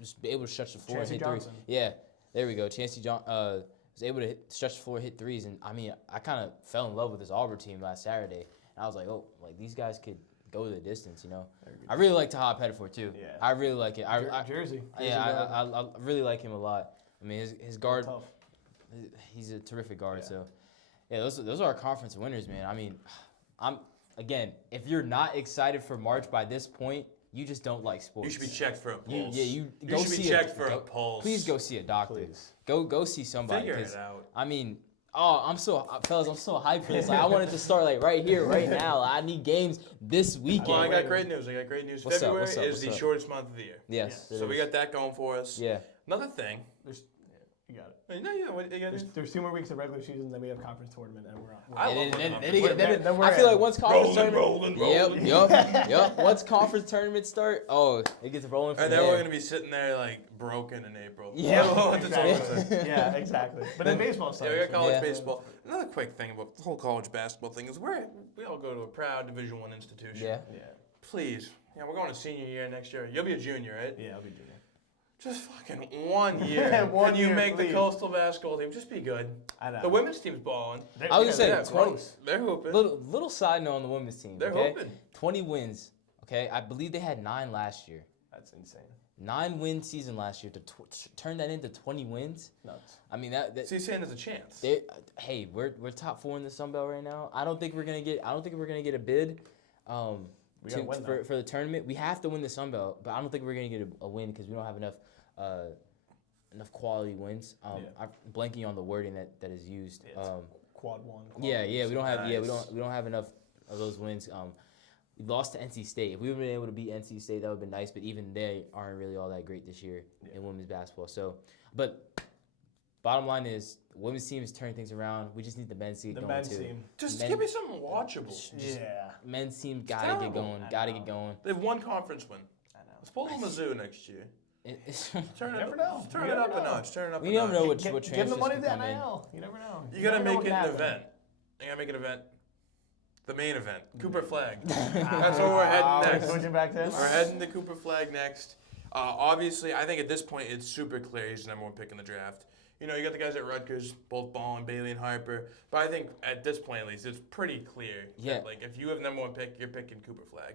was able to stretch the floor Chancey and hit Johnson. threes. Yeah, there we go. Chancey was able to stretch the floor, hit threes, and I mean, I kind of fell in love with this Auburn team last Saturday. And I was like, oh, like these guys could go the distance, I really like Taha Pettiford too. Yeah. I really like it. Jersey. Yeah, I really like him a lot. I mean, his guard, Tough. he's a terrific guard. Yeah. So, yeah, those are our conference winners, man. I mean, if you're not excited for March by this point, you just don't like sports. You should be checked for a pulse. You should be checked for a pulse. Please go see a doctor. Please. Go see somebody. Figure it out. I mean, I'm so hyped for this. Like, I want it to start like right here, right now. I need games this weekend. Well, I got great news. What's up? February What's up? is the shortest month of the year. Yes. Yeah. it So we is. got that going for us. Yeah. Another thing. You got it. What you got? There's 2 more weeks of regular season, then we have conference tournament, and we're on. I love And when then we're I feel in. like once conference Rolling. tournament, yep. Once conference tournaments start, it gets rolling from And there. then we're gonna be sitting there like broken in April. Yeah. Exactly. Yeah, exactly. But then baseball Yeah, starts. we got college Yeah. baseball. Another quick thing about the whole college basketball thing is we all go to a proud Division I institution. Yeah. Yeah. Please. Yeah, we're going to senior year next year. You'll be a junior, right? Yeah, I'll be junior. Just fucking 1 year. One Can you year, make please. the coastal basketball team? Just be good. I know. The women's team's balling. I was gonna say, they're 20 close. They're hooping. Little side note on the women's team. They're okay? hooping. 20 wins. Okay, I believe they had 9 last year. That's insane. 9-win season last year to turn that into 20 wins. Nuts. I mean that. So you're saying there's a chance? Hey, we're top 4 in the Sun Belt right now. I don't think we're gonna get a bid. We gotta win, though. for the tournament. We have to win the Sun Belt, but I don't think we're gonna get a win because we don't have enough quality wins. I'm blanking on the wording that is used. It's quad one. Yeah, we don't have Nice. we don't have enough of those wins. We lost to NC State. If we would have been able to beat NC State, that would have been nice. But even they aren't really all that great this year in women's basketball. So, but bottom line is, the women's team is turning things around. We just need the men's team The going men's too. team. Just Men- give me something watchable. Yeah. Men's team gotta get terrible. going. I Gotta know. get going. They have one conference win. I know. Let's pull them Mizzou next year. Turn You it never up. know. Turn You it never up a know. notch. Turn it up We a never notch. know what Give them the transfers money can to the come in. NIL. You never know. You gotta never know make what it can an happen. event. You gotta make an event. The main event. Cooper Flagg. That's where we're heading next. Switching back to We're heading to Cooper Flagg next. Obviously, I think at this point it's super clear he's the number 1 pick in the draft. You know, you got the guys at Rutgers, both Ballin, Bailey, and Harper. But I think at this point, at least, it's pretty clear. Yeah. That, like, if you have number 1 pick, you're picking Cooper Flagg.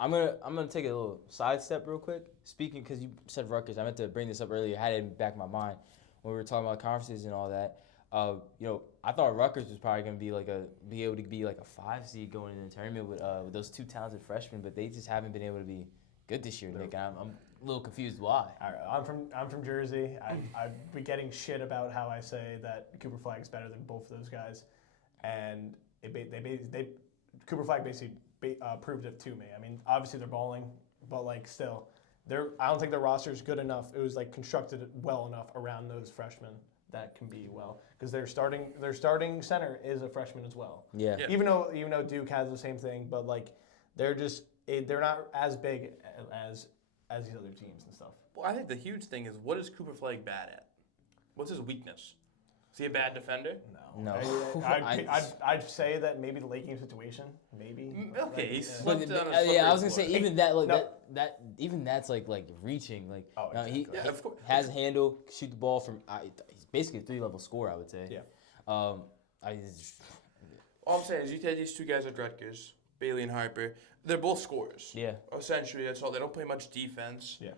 I'm gonna take a little side step real quick. Speaking, because you said Rutgers, I meant to bring this up earlier. I had it in the back of my mind when we were talking about conferences and all that. I thought Rutgers was probably gonna be able to be like a 5 seed going into the tournament with those 2 talented freshmen, but they just haven't been able to be good this year, Nick. And I'm a little confused why. All right, I'm from Jersey. I've been getting shit about how I say that Cooper Flagg's better than both of those guys, and Cooper Flagg basically proved it to me. I mean, obviously they're balling, but like still, I don't think their roster is good enough. It was like constructed well enough around those freshmen that can be well, because their starting center is a freshman as well. Yeah. Yeah. Even though Duke has the same thing, but like they're not as big as these other teams and stuff. Well, I think the huge thing is, what is Cooper Flagg bad at? What's his weakness? Is he a bad defender? No. I'd say that maybe the late game situation, maybe. Okay, he But, slipped on a I was slippery gonna say floor. even that like No. that even that's like reaching like Oh, he exactly. Yeah, of course. has a handle, shoot the ball from. He's basically a 3-level scorer, I would say. Yeah. All I'm saying is you take these two guys at Rutgers, Bailey and Harper. They're both scorers. Yeah. Essentially, that's all. They don't play much defense. Yeah.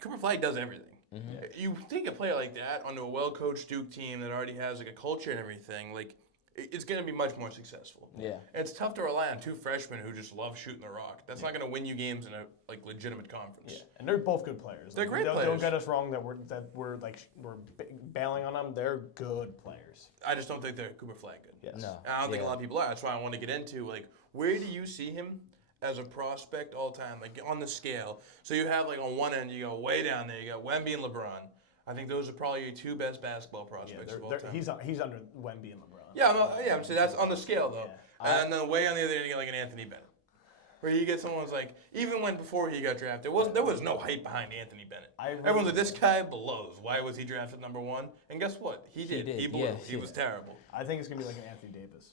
Cooper Flagg does everything. Mm-hmm. You take a player like that onto a well-coached Duke team that already has like a culture and everything, like it's going to be much more successful. Yeah. And it's tough to rely on two freshmen who just love shooting the rock. That's not going to win you games in a like legitimate conference. Yeah, and they're both good players. They're great Don't players. get us wrong that we're bailing on them. They're good players. I just don't think they're Cooper Flagg good. Yes. No. And I don't think a Yeah. lot of people are. That's why I want to get into like where do you see him as a prospect all time, like on the scale? So you have like on one end you go way down there, you got Wemby and LeBron. I think those are probably your two best basketball prospects of all time. He's under Wemby and LeBron. Yeah, I'm saying that's on the scale though. Yeah. And then way on the other end you get like an Anthony Bennett, where you get someone who's like even when before he got drafted, there was no hype behind Anthony Bennett. Everyone's like, this guy blows. Why was he drafted number one? And guess what? He did. He blew. Yeah, He was terrible. I think it's gonna be like an Anthony Davis.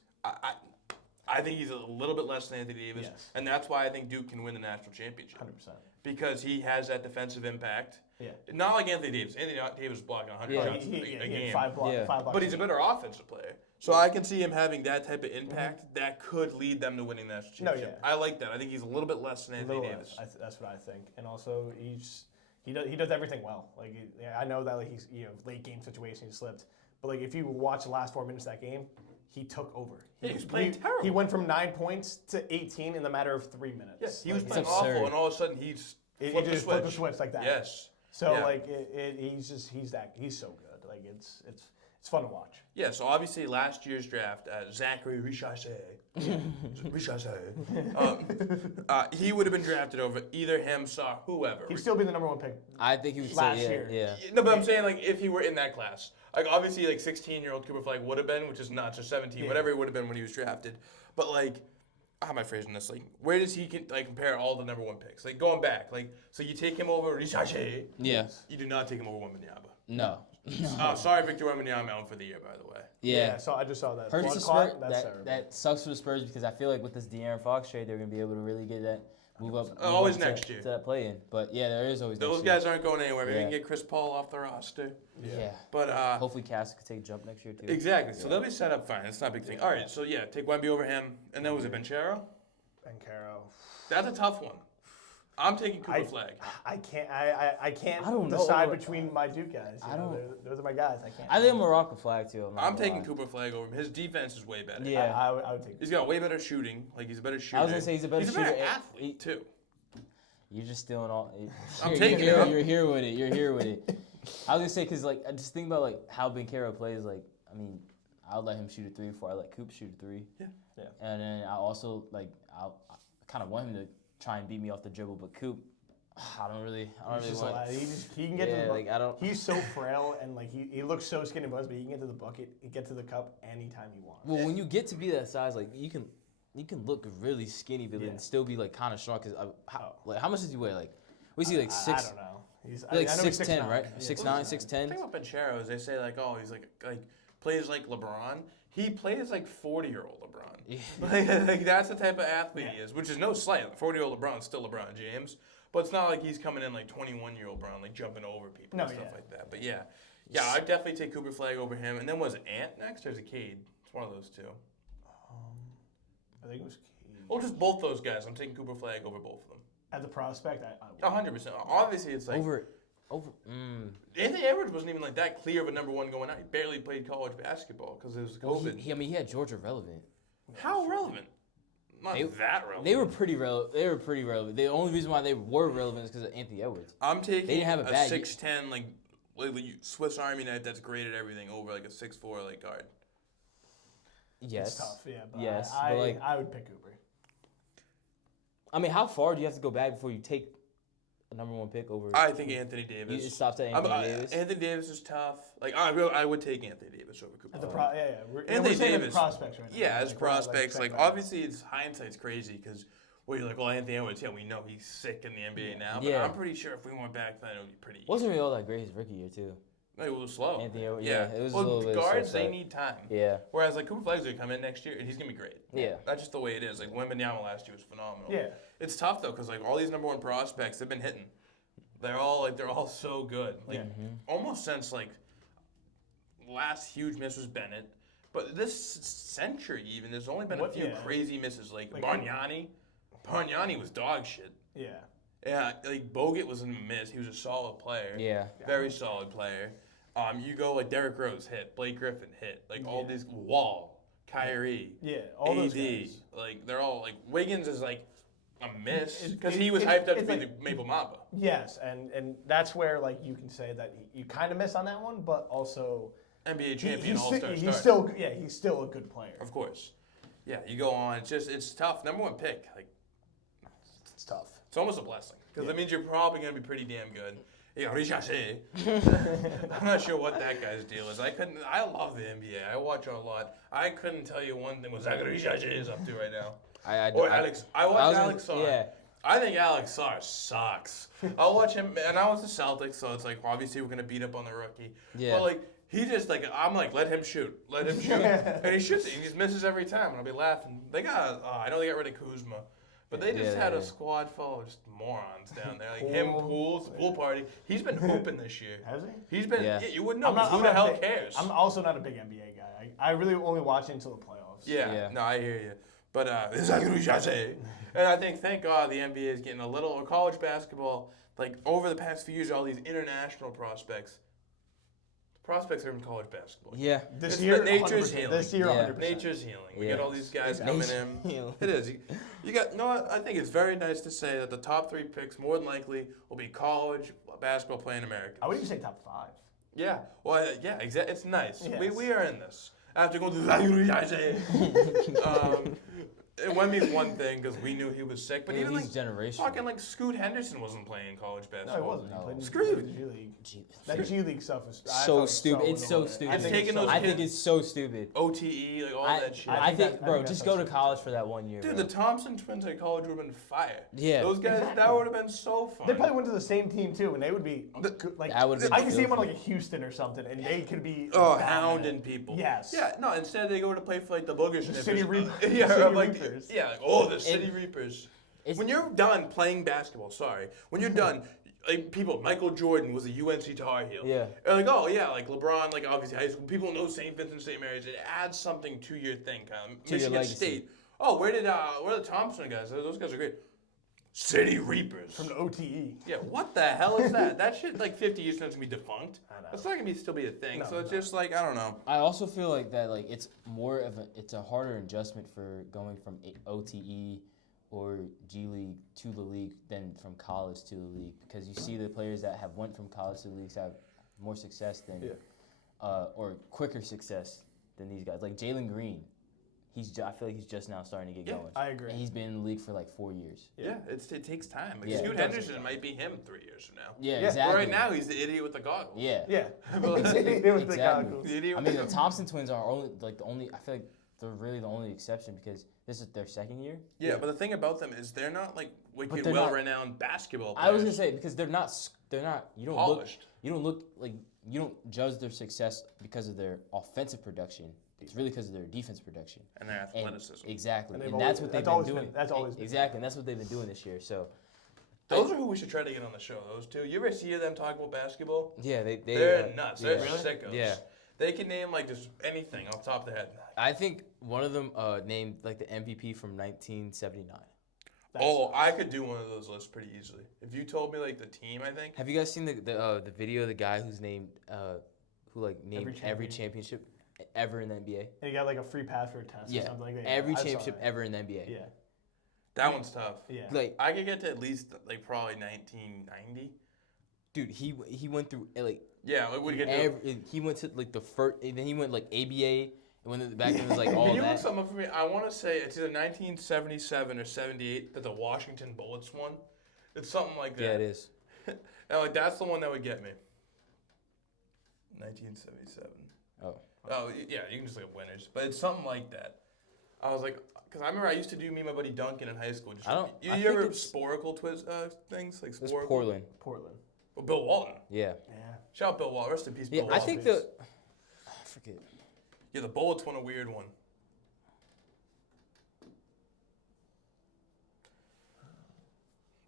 I think he's a little bit less than Anthony Davis, Yes. and that's why I think Duke can win the national championship 100%. because he has that defensive impact. Yeah. Not like Anthony Davis. Anthony Davis is blocking 100 Yeah. shots a He game. had 5 blocks. Yeah. 5 blocks. But he's a better offensive player. So I can see him having that type of impact that could lead them to winning the national No, championship. yeah. I like that. I think he's a little bit less than Anthony Little Davis. less. That's what I think. And also, he does everything well. Like I know that like he's late game situation he slipped, but like if you watch the last 4 minutes of that game, he took over. Yeah, he was playing terrible. He went from 9 points to 18 in the matter of 3 minutes. Yes, he was Like, playing It's awful, absurd. and all of a sudden he's He flipped the just switch. flipped the switch like that. Yes. So Yeah. like he's so good. Like it's fun to watch. Yeah, so obviously last year's draft, Zachary Richardson, he would have been drafted over either him, Saw, whoever. He'd still be the number 1 pick. I think he would Last say year. yeah. No, but I'm saying like if he were in that class, like obviously like 16-year-old Cooper Flagg would have been, which is not, so 17, whatever he would have been when he was drafted. But like, how am I phrasing this? Like, where does he compare all the number 1 picks? Like going back, like so you take him over Richardson, Yeah. you do not take him over Wembanyama. No. Sorry, Victor Wembanyama out for the year, by the way. Yeah. So I just saw that. Hurts Blood the clot, Spurs. that's terrible. That sucks for the Spurs because I feel like with this De'Aaron Fox trade, they're gonna be able to really get that move up. Always to- next year. to that play in. But yeah, there is always Those next guys aren't going anywhere. Maybe we Yeah. can get Chris Paul off the roster. Yeah. But Hopefully Cass could take a jump next year too. exactly. So they'll be set up fine. It's not a big thing. All right. So yeah, take Wemby over him, and then was it Banchero? And Caro. That's a tough one. I'm taking Cooper Flagg. I can't. I can't I don't know. decide between my Duke guys. I don't- Those are my guys. I can't. I think I'm a rock and flag too. I'm taking Cooper Flagg over him. His defense is way better. Yeah. I would take. He's got way better shooting. Like he's a better shooter. I was gonna say he's a better He's a shooter better and- athlete too. You're just stealing all. I'm you're taking here, it. You're here with it. You're here with it. I was gonna say because like I just think about like how Banchero plays. Like I mean, I'll let him shoot a 3 before I let Coop shoot a 3. Yeah. Yeah. And then I also I kind of want him to try and beat me off the dribble, but Coop, I don't really want. He can get to Yeah, the like, bucket. I don't- He's so frail and like he looks so skinny and buzz, but he can get to the bucket, he get to the cup anytime he wants. Well, when you get to be that size, like you can look really skinny, but Yeah. then still be like kind of strong. Cause how much does he weigh? Like, what is he like 6? I don't know. He's Like I know he's 6'10", 6'9". right? Yeah, 6'9", 6'10". The thing about Banchero is they say like, oh, he's like plays like LeBron. He plays like 40-year-old LeBron. Yeah. Like that's the type of athlete he is, which is no slight. 40-year-old LeBron's still LeBron James, but it's not like he's coming in like 21-year-old LeBron, like jumping over people No, and stuff yeah. like that. But yeah, I'd definitely take Cooper Flagg over him. And then was it Ant next or is it Cade? It's one of those two. I think it was Well, just both those guys. I'm taking Cooper Flagg over both of them. as a prospect. I 100%. Obviously, it's like Over. Anthony Edwards wasn't even like that clear of a number 1 going out. He barely played college basketball because it was COVID. He had Georgia relevant. How relevant? Not that relevant. They were pretty relevant. The only reason why they were relevant is because of Anthony Edwards. I'm taking They didn't have a bad 6'10", like Swiss Army knife that's great at everything over like a 6'4" like guard. Yes. It's tough, yeah. But Yes, I, but, like- I would pick Cooper. I mean, how far do you have to go back before you take a number 1 pick over? I think Anthony Davis. It stops at Anthony Davis. Anthony Davis is tough. Like I would take Anthony Davis over Cooper. As a Flagg. We're Anthony saying as Davis. prospects right now. Yeah, as Like, we're not, prospects, saying like right now. obviously it's hindsight's crazy because you're like, well, Anthony Edwards, yeah, we know he's sick in the NBA now, but Yeah. I'm pretty sure if we went back then it would be pretty. Wasn't really all that great his rookie year too. Like, it was slow. Anthony, it was a well, little bit guards, slow they start. need time. Yeah. Whereas, like, Cooper Flagg's going to come in next year, and he's going to be great. Yeah. That's just the way it is. Like, Wembanyama last year was phenomenal. Yeah. It's tough, though, because, like, all these number one prospects, they've been hitting. They're all so good. Like, almost since, like, last huge miss was Bennett. But this century, even, there's only been a few crazy misses. Like Bargnani. Bargnani was dog shit. Yeah. Yeah, like, Bogut was a miss. He was a solid player. Yeah. Very solid player. You go, like, Derrick Rose hit. Blake Griffin hit. Like, all these, Wall, Kyrie. Yeah, all those AD. guys. Like, they're all, like, Wiggins is, like, a miss. Because he was hyped up to be the Maple Mamba. Yes, and that's where, like, you can say that you kind of missed on that one, but also... NBA champion, all-star he's star. he's still a good player. Of course. Yeah, you go on. It's tough. Number one pick. Like, It's tough. it's almost a blessing. Because that means you're probably going to be pretty damn good. Yeah, Richard. I'm not sure what that guy's deal is. I love the NBA. I watch it a lot. I couldn't tell you one thing what Zach Richard is up to right now. I watch Alex Sarr. Yeah. I think Alex Sarr sucks. I'll watch him, and I was the Celtics, so it's like, obviously we're going to beat up on the rookie. Yeah. But, like, he just, like, I'm like, let him shoot. And he shoots it. He just misses every time, and I'll be laughing. I know they got rid of Kuzma. But they just had a squad full of just morons down there. Like pool party. He's been hooping this year. Has he? He's been, you wouldn't know. Who the hell cares? I'm also not a big NBA guy. I really only watch it until the playoffs. Yeah, no, I hear you. But, and I think, thank God, the NBA is getting a little, or college basketball, like, over the past few years, all these international prospects are in college basketball. Yeah. This year, nature's healing. This year, 100%. Nature's healing. We get all these guys coming in. It is. You got. No, I think it's very nice to say that the top 3 picks more than likely will be college basketball playing Americans. I would even say top 5. Yeah. Well, yeah. Exactly. It's nice. Yes. We are in this. After going to Wemby's one thing because we knew he was sick, but even he's like generational. Fucking like Scoot Henderson wasn't playing college basketball. No, he wasn't. No. He played in Screwed. the G League. That G League stuff is So stupid. It's so stupid. I think it's so stupid. OTE, like all that shit. I think, bro, that's just so go to stupid. college for that 1 year. Dude, bro. the Thompson twins at college would have been fire. Yeah. Those guys, that would have been so fun. They probably went to the same team too, and they would be like. That would've been I can see them on filthy. like a Houston or something, and they could be. hounding people. Yes. Yeah, no, instead they go to play for like the Booger Snippers. City Reapers. Yeah, City like, Reapers. yeah, like, the City Reapers. When you're done playing basketball, when you're done, like Michael Jordan was a UNC Tar Heel. Yeah. And like, oh yeah, like LeBron, like obviously high school, people know St. Vincent St. Mary's. It adds something to your thing, kind of. To your Michigan legacy. State. Oh, where are the Thompson guys? Those guys are great. City Reapers. From the OTE. Yeah, what the hell is that? That shit, like 50 years from now, is going to be defunct. I know. That's not going to still be a thing. No, So it's no. just like, I don't know. I also feel like that, like, it's a harder adjustment for going from OTE or G League to the league than from college to the league, because you see the players that have went from college to the leagues have more success than, or quicker success than these guys. Like Jalen Green, I feel like he's just now starting to get going. I agree. And he's been in the league for like 4 years. Yeah, it takes time. Like Yeah. Scoot It does take Henderson time. might be him 3 years from now. Yeah, Yeah. exactly. But right now, he's the idiot with the goggles. Yeah. Yeah. Exactly. It was the goggles. The idiot I with mean, the the Thompson twins are I feel like they're really the only exception because this is their second year. Yeah, but the thing about them is they're not like wicked, they're not- well-renowned basketball players. I was gonna say because they're not. You don't Polished. you don't judge their success because of their offensive production. It's really because of their defense production. And their athleticism. Exactly, And and, they've that's always- what they've that's been always doing. been- that's always been. Exactly, and that's what they've been doing this year. So Those are who we should try to get on the show, those two. You ever see them talk about basketball? yeah, They're nuts. They're yeah. sickos. Yeah. They can name like just anything off the top of their head. I think one of them named like the MVP from 1979. I could do one of those lists pretty easily. If you told me like the team, I think. Have you guys seen the video of the guy who's named who like named every champion. championship ever in the NBA? And you got like a free pass for a test or something like that. every I saw championship that. ever in the NBA. Yeah. That one's tough. Yeah. Like, I could get to at least like probably 1990. dude, he went through like Yeah, like what do you get to? he went to like the first, and then he went like ABA, and when back then it was like all Can you look that. something up for me? I want to say it's either 1977 or 78 that the Washington Bullets won. It's something like that. Yeah, it is. And like that's the one that would get me. 1977. Oh. Oh yeah, you can just look at winners, but it's something like that. I was like, because I remember I used to do me and my buddy Duncan in high school. Just, I you think ever it's- sporical things like It's sporical? Portland. Portland. Well, Bill Walton. Yeah. Yeah. Shout out Bill Walton. Rest in peace, Yeah, Bill I Walton. think I forget. Yeah, the Bullets won a weird one.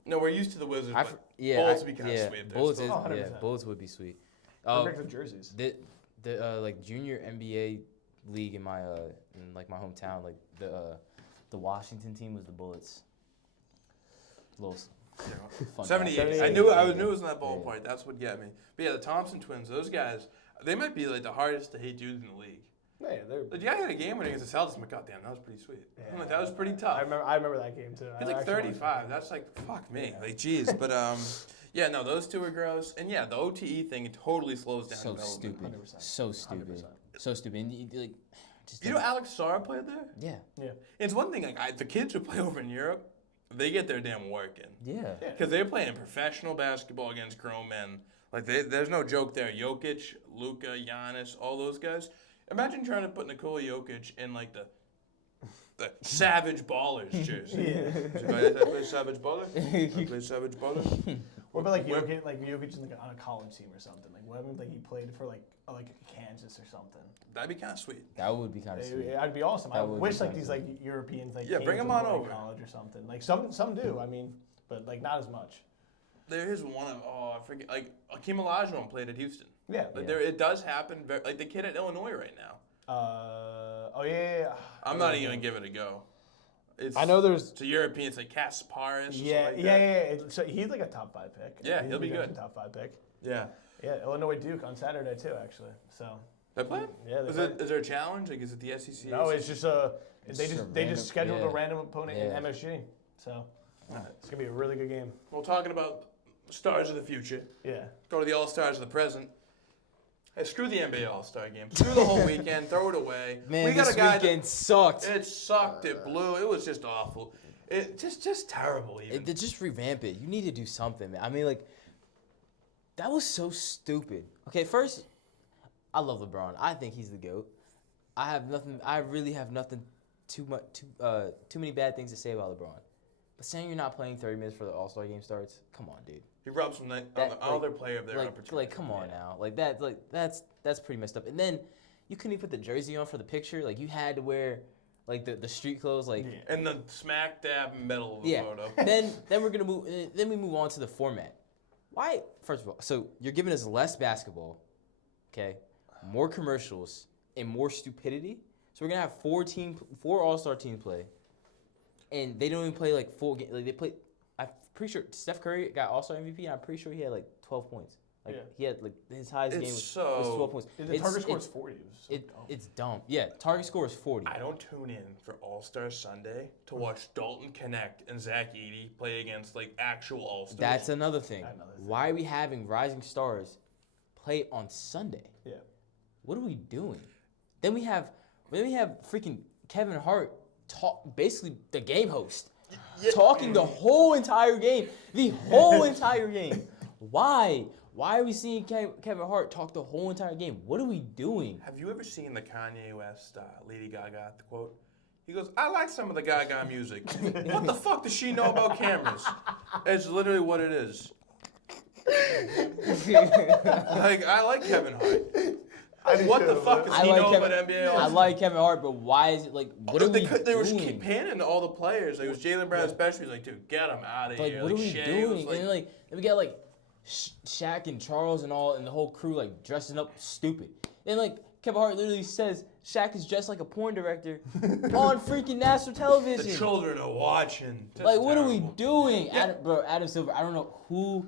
No, we're used to the Wizards, but Bullets would be kind of sweet. If Bullets they're is, still- 100%. Bullets would be sweet. Perfect for jerseys. The like junior NBA league in my my hometown, like the Washington team was the Bullets. Little fun 78. fact. I knew it was in that ballpark. That's what got me. But yeah, the Thompson twins, those guys, they might be like the hardest to hate dudes in the league. Yeah, they're. Like, yeah, I had a game winning against the Celtics. I'm like, God damn, that was pretty sweet. I'm like, that was pretty tough. I remember that game too. It's like 35. That's like, fuck me. Like, jeez. But, yeah, no, those two are gross. And, yeah, the OTE thing, it totally slows down So development. stupid. 100%. So stupid. 100%. So stupid. And like, just You know Alex Sarr played there? yeah. Yeah. It's one thing, like, the kids who play over in Europe, they get their damn work in. Yeah. Because they're playing professional basketball against grown men. Like, there's no joke there. Jokic, Luka, Giannis, all those guys. Imagine trying to put Nikola Jokic in, like, the Savage Ballers jersey. I play Savage Baller? I play Savage Baller? What about like Jokic in on a college team or something? Like what if like he played for like Kansas or something? That'd be kind of sweet. That would be kind of sweet. I'd be awesome. I That would be wish like kinda these like Europeans like Yeah, came bring to 'em on play over. college or something. Like some do. I mean, but like not as much. There is one of, I forget, like, Akeem Olajuwon played at Houston. Yeah. Like, it does happen. Like, the kid at Illinois right now. Oh yeah. I'm not even going to give it a go. I know there's. It's a European. It's like Kasparis or Yeah, something like yeah, that. yeah. So he's like a top 5 pick. Yeah, he'll be good. Top 5 pick. Yeah. Yeah, Illinois Duke on Saturday too, actually. So. They play? Yeah. Is there a challenge? Like, is it the SEC? No, it's just they just scheduled a random opponent in Yeah. MSG. So it's gonna be a really good game. Well, talking about stars of the future, Yeah. go to the All-Stars of the present. Hey, screw the NBA All-Star game. Screw the whole weekend. Throw it away. Man, we got this a guy weekend sucked. It sucked. It blew. It was just awful. It just terrible. Even. Just revamp it. You need to do something, man. I mean, like, that was so stupid. Okay, first, I love LeBron. I think he's the GOAT. I really have nothing too many bad things to say about LeBron. But saying you're not playing 30 minutes for the All-Star game starts, come on, dude. He rubs some on That, the other player of their opportunity. Like, come on now. Like that's pretty messed up. And then you couldn't even put the jersey on for the picture. Like you had to wear like the street clothes. Like In the smack dab middle of the yeah. photo. then we're gonna move. Then we move on to the format. Why? First of all, so you're giving us less basketball, okay? More commercials and more stupidity. So we're gonna have four All-Star teams play, and they don't even play like full game. Like they play. I'm pretty sure Steph Curry got All-Star MVP. And I'm pretty sure he had like 12 points. Like he had like his highest game was 12 points. The target score is 40. It's dumb. Yeah, target score is 40. I don't tune in for All-Star Sunday to watch Dalton Connect and Zach Edey play against like actual All-Stars. That's another thing. Why are we having rising stars play on Sunday? Yeah. What are we doing? Then we have freaking Kevin Hart basically the game host. Talking the whole entire game. The whole entire game. Why? Why are we seeing Kevin Hart talk the whole entire game? What are we doing? Have you ever seen the Kanye West Lady Gaga quote? He goes, I like some of the Gaga music. What the fuck does she know about cameras? It's literally what it is. Like, I like Kevin Hart. What the fuck does he know about NBA? I like Kevin Hart, but why is it like, what are we They were doing? panning all the players. Like, it was Jaylen Brown especially. He's like, dude, get him out of Like, here. what are we Shea doing? was And then we got like Shaq and Charles and all, and the whole crew like dressing up stupid. And like Kevin Hart literally says Shaq is dressed like a porn director on freaking national television. the children are watching. That's Like, what are we terrible. doing? Yeah. Adam Silver, I don't know who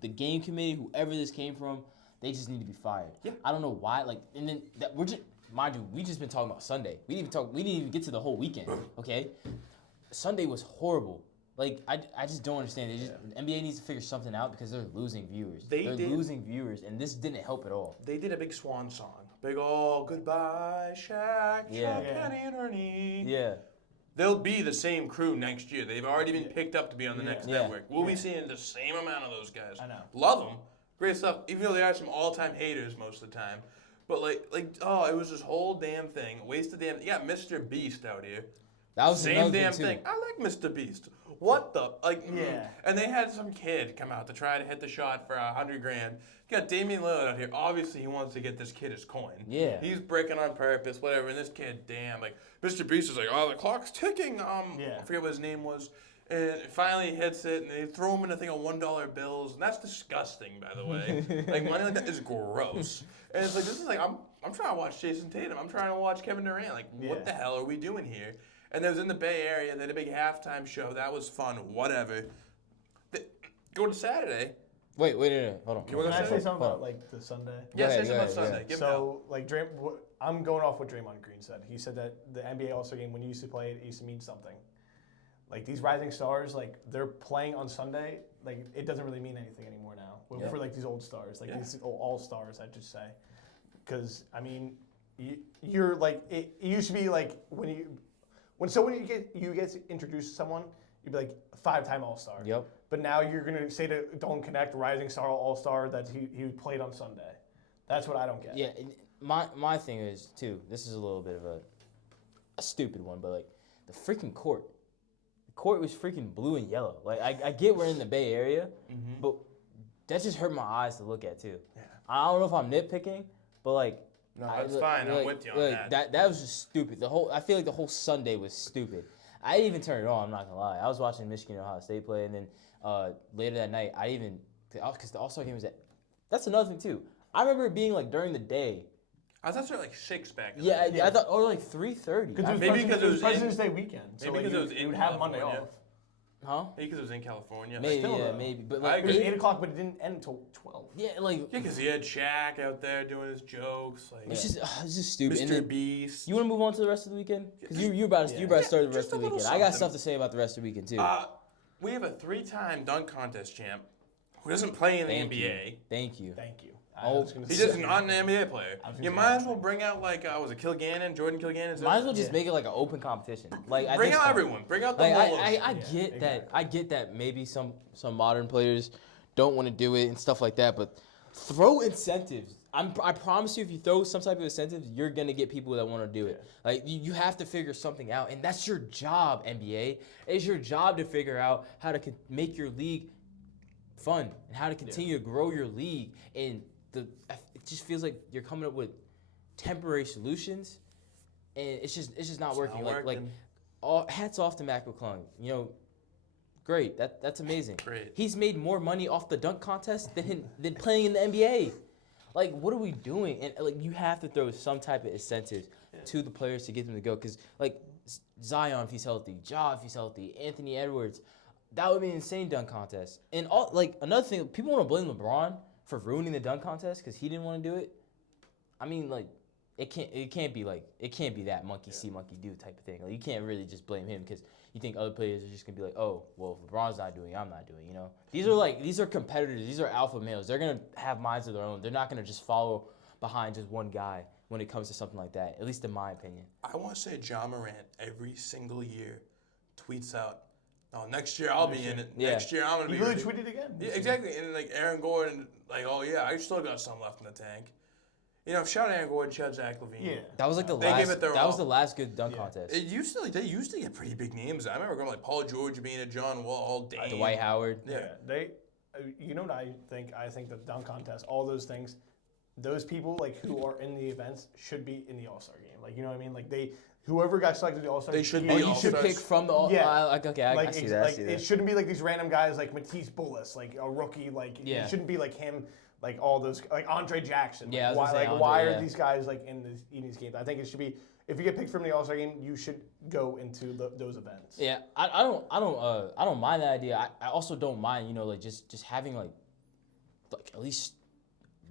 the game committee, whoever this came from, they just need to be fired. Yeah. I don't know why. Like, and then we're just, mind you, we just been talking about Sunday. We didn't even get to the whole weekend. Okay, Sunday was horrible. Like, I just don't understand. The NBA needs to figure something out because they're losing viewers. They're losing viewers, and this didn't help at all. They did a big swan song. Big goodbye, Shaq, Kenny and Ernie. Yeah. They'll be the same crew next year. They've already been picked up to be on the next network. We'll be seeing the same amount of those guys. I know. Love them. Great stuff. Even though they are some all-time haters most of the time. But it was this whole damn thing. Waste of damn. You got Mr. Beast out here. That was Same another damn thing, thing. too. I like Mr. Beast. What the Yeah. And they had some kid come out to try to hit the shot for $100 grand. You got Damian Lillard out here. Obviously, he wants to get this kid his coin. Yeah. He's breaking on purpose, whatever. And this kid, damn, like Mr. Beast is like, oh, the clock's ticking. I forget what his name was. And finally he hits it, and they throw him in a thing of $1 bills, and that's disgusting, by the way. Like money like that is gross. And it's like this is like I'm trying to watch Jason Tatum. I'm trying to watch Kevin Durant. Like what the hell are we doing here? And it was in the Bay Area. They had a big halftime show. That was fun. Whatever. Go to Saturday. Wait, hold on. Can Can I say something about like the Sunday? Yeah, Go say ahead, something about go ahead, Sunday. Give So like I'm going off what Draymond Green said. He said that the NBA All-Star game, when you used to play it, used to mean something. Like these rising stars, like they're playing on Sunday, like it doesn't really mean anything anymore now. For like these old stars, like these all stars, I'd just say. Because I mean, you're like it used to be like when someone you get introduced to someone, you'd be like 5-time All-Star. Yep. But now you're gonna say to Don't Connect, rising star All-Star, that he played on Sunday. That's what I don't get. Yeah, and my thing is too. This is a little bit of a stupid one, but like the freaking court. The court was freaking blue and yellow. Like I get we're in the Bay Area, but that just hurt my eyes to look at too. Yeah. I don't know if I'm nitpicking, but like. No, that's fine. I'm with you on that. That was just stupid. I feel like the whole Sunday was stupid. I didn't even turn it on. I'm not gonna lie. I was watching Michigan and Ohio State play, and then later that night, because the All-Star game was that's another thing too. I remember it being like during the day. I thought they were like 6 back then. Yeah, I thought like 3:30. Maybe because it was President's Day weekend. So maybe like, because it was you in would have Monday California. off. Huh? Maybe because it was in California. Maybe, still, yeah, though. maybe. But I like It was agree. 8 o'clock, but it didn't end until 12. yeah, like Yeah, because he had Shaq out there doing his jokes, like it's just stupid. And Mr. then, Beast. you want to move on to the rest of the weekend? Because you about to start the just rest a of the little weekend. I got something. stuff to say about the rest of the weekend too. We have a 3-time dunk contest champ who doesn't play in the Thank NBA. you. Thank you. Thank you. Oh, He's just not an NBA player. I was gonna You say might that. as well bring out like was it Kilgannon, Jordan Kilgannon? Might as well just make it like an open competition. Like at Bring this out point. everyone. Bring out the Like Molos. I get that. I get that maybe some modern players don't want to do it and stuff like that, but throw incentives. I promise you, if you throw some type of incentives, you're gonna get people that want to do it. Like you have to figure something out, and that's your job. NBA, it's your job to figure out how to make your league fun and how to continue to grow your league. And it just feels like you're coming up with temporary solutions, and it's just not working. Hats off to Mac McClung. You know, great. That's amazing. Great. He's made more money off the dunk contest than playing in the NBA. Like, what are we doing? And like, you have to throw some type of incentives to the players to get them to go. Because like Zion, if he's healthy, Ja, if he's healthy, Anthony Edwards, that would be an insane dunk contest. And another thing, people want to blame LeBron for ruining the dunk contest because he didn't want to do it. I mean, like, it can't be that monkey see, monkey do type of thing. Like, you can't really just blame him because you think other players are just gonna be like, oh, well, if LeBron's not doing it, I'm not doing it, you know? These are competitors. These are alpha males. They're gonna have minds of their own. They're not gonna just follow behind just one guy when it comes to something like that. At least in my opinion. I want to say Ja Morant every single year tweets out, "Oh, next year I'll be in it. Yeah. Next year I'm gonna He be." really ready." tweeted again. Yeah, exactly. And like Aaron Gordon, like, "Oh yeah, I still got some left in the tank." You know, shout out Aaron Gordon, shout out Zach LaVine. Yeah. That was like They gave it their that was all. the last good dunk contest. They used to get pretty big names. I remember going like Paul George being a John Wall, Dame. Dwight Howard. Yeah. You know what I think? I think the dunk contest, all those things, those people like who are in the events should be in the All-Star game. Like, you know what I mean? Like whoever got selected to the All-Star They game, should Oh, be you should All-Stars. pick from the all. Yeah. Okay, I see that. I see that. It shouldn't be like these random guys like Matisse Bullis, like a rookie. Like Yeah. it shouldn't be like him, like all those, like Andre Jackson. Yeah, I was why, gonna say Andre, why yeah. are these guys like in these games? I think it should be, if you get picked from the All-Star game, you should go into those events. Yeah, I don't mind that idea. I also don't mind, you know, like just having like at least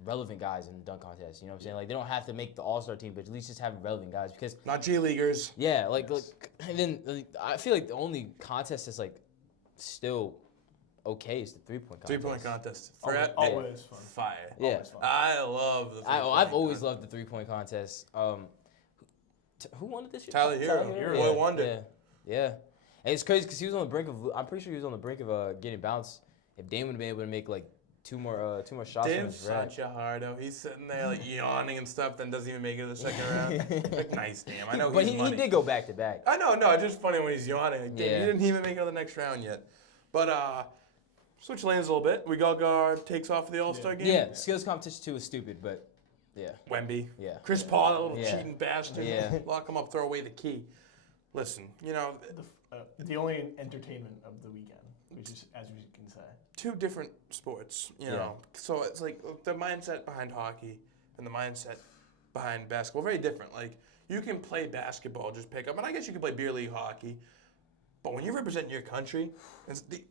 relevant guys in the dunk contest. You know what I'm saying? Like they don't have to make the All-Star team, but at least just have relevant guys because Not G Leaguers. yeah, and then I feel like the only contest that's like still okay is the 3-point contest. 3-point contest. Always fun. Fire. Yeah. Always fun. I love the 3-point I've always contest. loved the 3-point contest. Who won it this year? Tyler Hero. Boy wonder. Yeah. And it's crazy because he was on the brink of. I'm pretty sure he was on the brink of getting bounced. If Dame would have been able to make like two more shots from Damn, his rack. such a hardo. He's sitting there like yawning and stuff, then doesn't even make it to the second round. Like, nice, damn. I know But he's he money. did go back to back. I know, no, it's just funny when he's yawning. Like, damn, Yeah. he didn't even make it to the next round yet. But switch lanes a little bit. We got guard takes off for the All-Star game. Yeah, skills competition too was stupid, but yeah. Wemby. Yeah. Chris Paul, that little Yeah. cheating bastard. Yeah. Lock him up, throw away the key. Listen, you know, The only entertainment of the weekend, which is, as we can say. two different sports, you know. So it's like the mindset behind hockey and the mindset behind basketball, very different. Like, you can play basketball, just pick up, and I guess you can play beer league hockey. But when you're representing your country,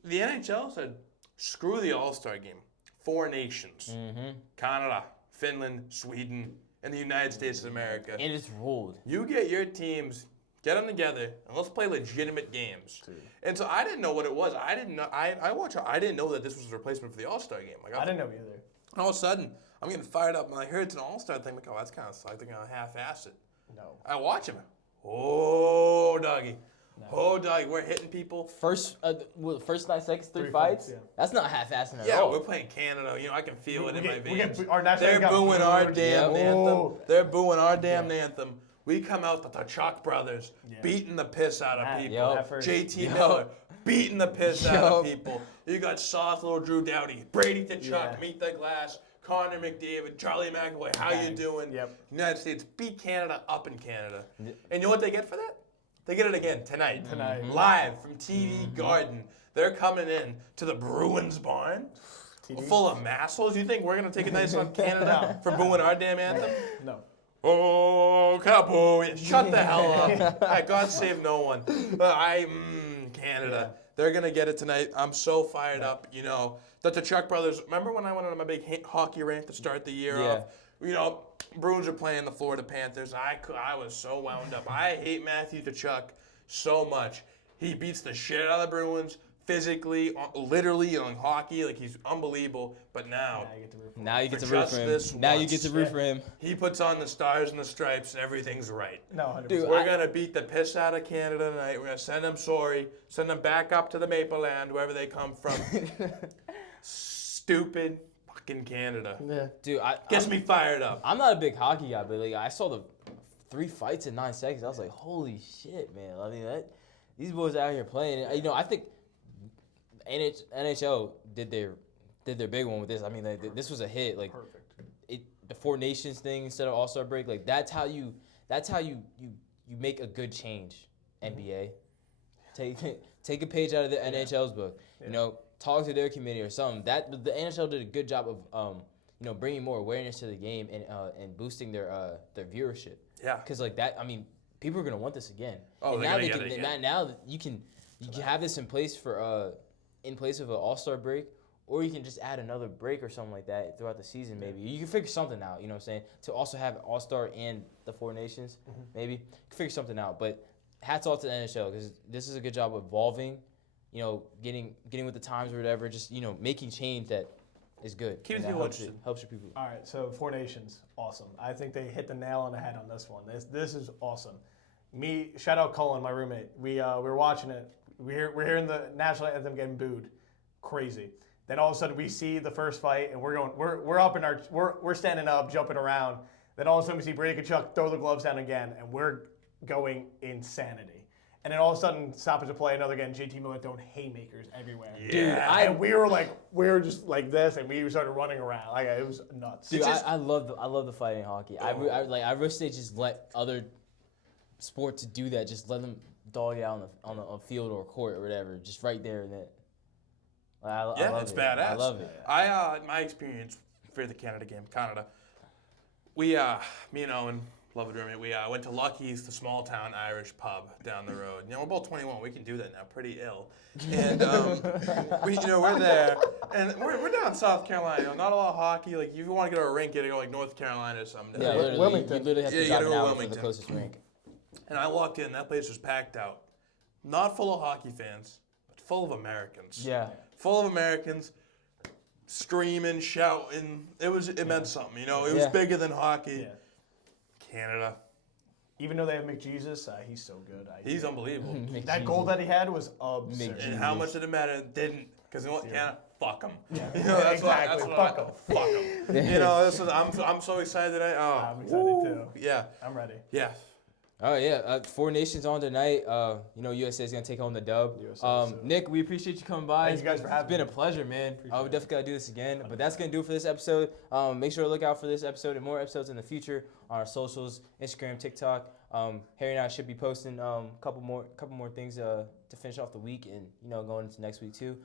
the NHL said, screw the All-Star game. 4 nations. Mm-hmm. Canada, Finland, Sweden, and the United States of America. And it's ruled. You get your teams, get them together, and let's play legitimate games. Dude. And so I didn't know what it was. I didn't know. I didn't know that this was a replacement for the All-Star game. Like I didn't know either. all of a sudden, I'm getting fired up, and I heard it's an All-Star thing. I'm like, oh, that's kind of sucked. They're gonna half-ass it. No. I watch him. Oh, doggy. No. Oh, doggy. We're hitting people. First 9 seconds, 3 3 fights. fights, yeah. That's not half-assing at Yeah, all. we're playing Canada. You know, I can feel it in my We veins. get our national They're team got booing our booed. damn Yep. anthem. Oh. They're booing our damn anthem. We come out the Chuck brothers Yeah. beating the piss out of Matt, people. Yup. Effort. JT Yup. Miller beating the piss out of Yup. people. You got soft little Drew Doughty, Brady Tkachuk, Yeah. Meet the Glass, Connor McDavid, Charlie McAvoy. How you Bang. doing? Yep. United States beat Canada up in Canada. And you know what they get for that? They get it again tonight. Tonight. Live from TV Garden. They're coming in to the Bruins barn. TV? Full of massholes. You think we're going to take it nice on Canada for booing our damn anthem? No. Oh, Cowboy! Shut the hell up! God save no one. Canada. Yeah. They're gonna get it tonight. I'm so fired up. You know, the Tkachuk brothers. Remember when I went on my big hockey rant to start the year Yeah. off? You know, Bruins are playing the Florida Panthers. I was so wound up. I hate Matthew Tkachuk so much. He beats the shit out of the Bruins physically, literally on hockey. Like, he's unbelievable. But now. Now you get to root for Now you get For to root just for him. this Now you once. get to root Yeah. for him. He puts on the stars and the stripes, and everything's right. No, 100%. Dude, We're going to beat the piss out of Canada tonight. We're going to send them send them back up to the Maple Land, wherever they come from. Stupid fucking Canada. Yeah. Dude, Gets me fired up. I'm not a big hockey guy, but like I saw the 3 fights in 9 seconds. I was like, holy shit, man. I mean, these boys out here playing. You know, I think NHL did their big one with this. I mean, like, this was a hit. Like, Perfect. the 4 Nations thing instead of All-Star break. Like, that's how you make a good change. NBA, take a page out of the NHL's book. Yeah. You know, talk to their committee or something. That the NHL did a good job of you know, bringing more awareness to the game and boosting their viewership. Yeah. Because like that, I mean, people are gonna want this again. Oh, and they're now gonna they get can. it again. Now you can have this in place for in place of an All-Star break, or you can just add another break or something like that throughout the season. Maybe you can figure something out. You know what I'm saying? To also have All-Star and the 4 Nations, maybe you can figure something out. But hats off to the NHL because this is a good job of evolving. You know, getting with the times or whatever. Just, you know, making change that is good. Keeps and that people helps interested. helps your people. All right, so 4 Nations, awesome. I think they hit the nail on the head on this one. This is awesome. Shout out Cullen, my roommate. We were watching it. We're hearing the national anthem getting booed, crazy. Then all of a sudden we see the first fight and we're up in we're standing up, jumping around. Then all of a sudden we see Brady Tkachuk throw the gloves down again, and we're going insanity. And then all of a sudden, stoppage of play, another again, JT Miller throwing haymakers everywhere. Yeah. Dude, And we were just like this, and we started running around. Like, it was nuts. Dude, It's just- I love the fight in hockey. I wish they just let other sports do that. Just let them dog it out on the field or court or whatever. Just right there and then. I love It's it. badass. I love it. My experience for the Canada game, Canada. We, me and Owen, beloved roommate, we went to Lucky's, the small town Irish pub down the road. You know, we're both 21. We can do that now, pretty ill. And we're there, and we're down in South Carolina. You know, not a lot of hockey. Like, if you want to go to a rink, you got to go like North Carolina or something. Yeah, literally, Wilmington. you literally have Yeah, to you drive gotta an go hour for the Wilmington. closest rink. And I walked in, that place was packed out. Not full of hockey fans, but full of Americans. Yeah. Full of Americans, screaming, shouting. It meant something, you know. It was Yeah. bigger than hockey. Yeah. Canada, Even though they have McJesus, he's so good. he's unbelievable. That goal that he had was absurd. And how much did it matter? It didn't, because you know what, Canada, fuck them. Yeah, You know, that's exactly. Fuck them. You know, I'm so excited. I'm excited too. Yeah. I'm ready. Yeah. Oh yeah, Four Nations on tonight. USA is gonna take home the dub. Nick, we appreciate you coming by. Thank you guys for having me. It's been me. a pleasure, man. We Appreciate definitely gotta do this again. But that's gonna do it for this episode. Make sure to look out for this episode and more episodes in the future on our socials, Instagram, TikTok. Harry and I should be posting couple more things to finish off the week and going into next week too.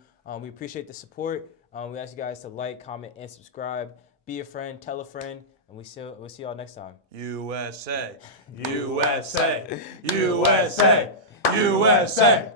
We appreciate the support. We ask you guys to like, comment, and subscribe. Be a friend, tell a friend. And we'll see y'all next time. USA. USA. USA. USA.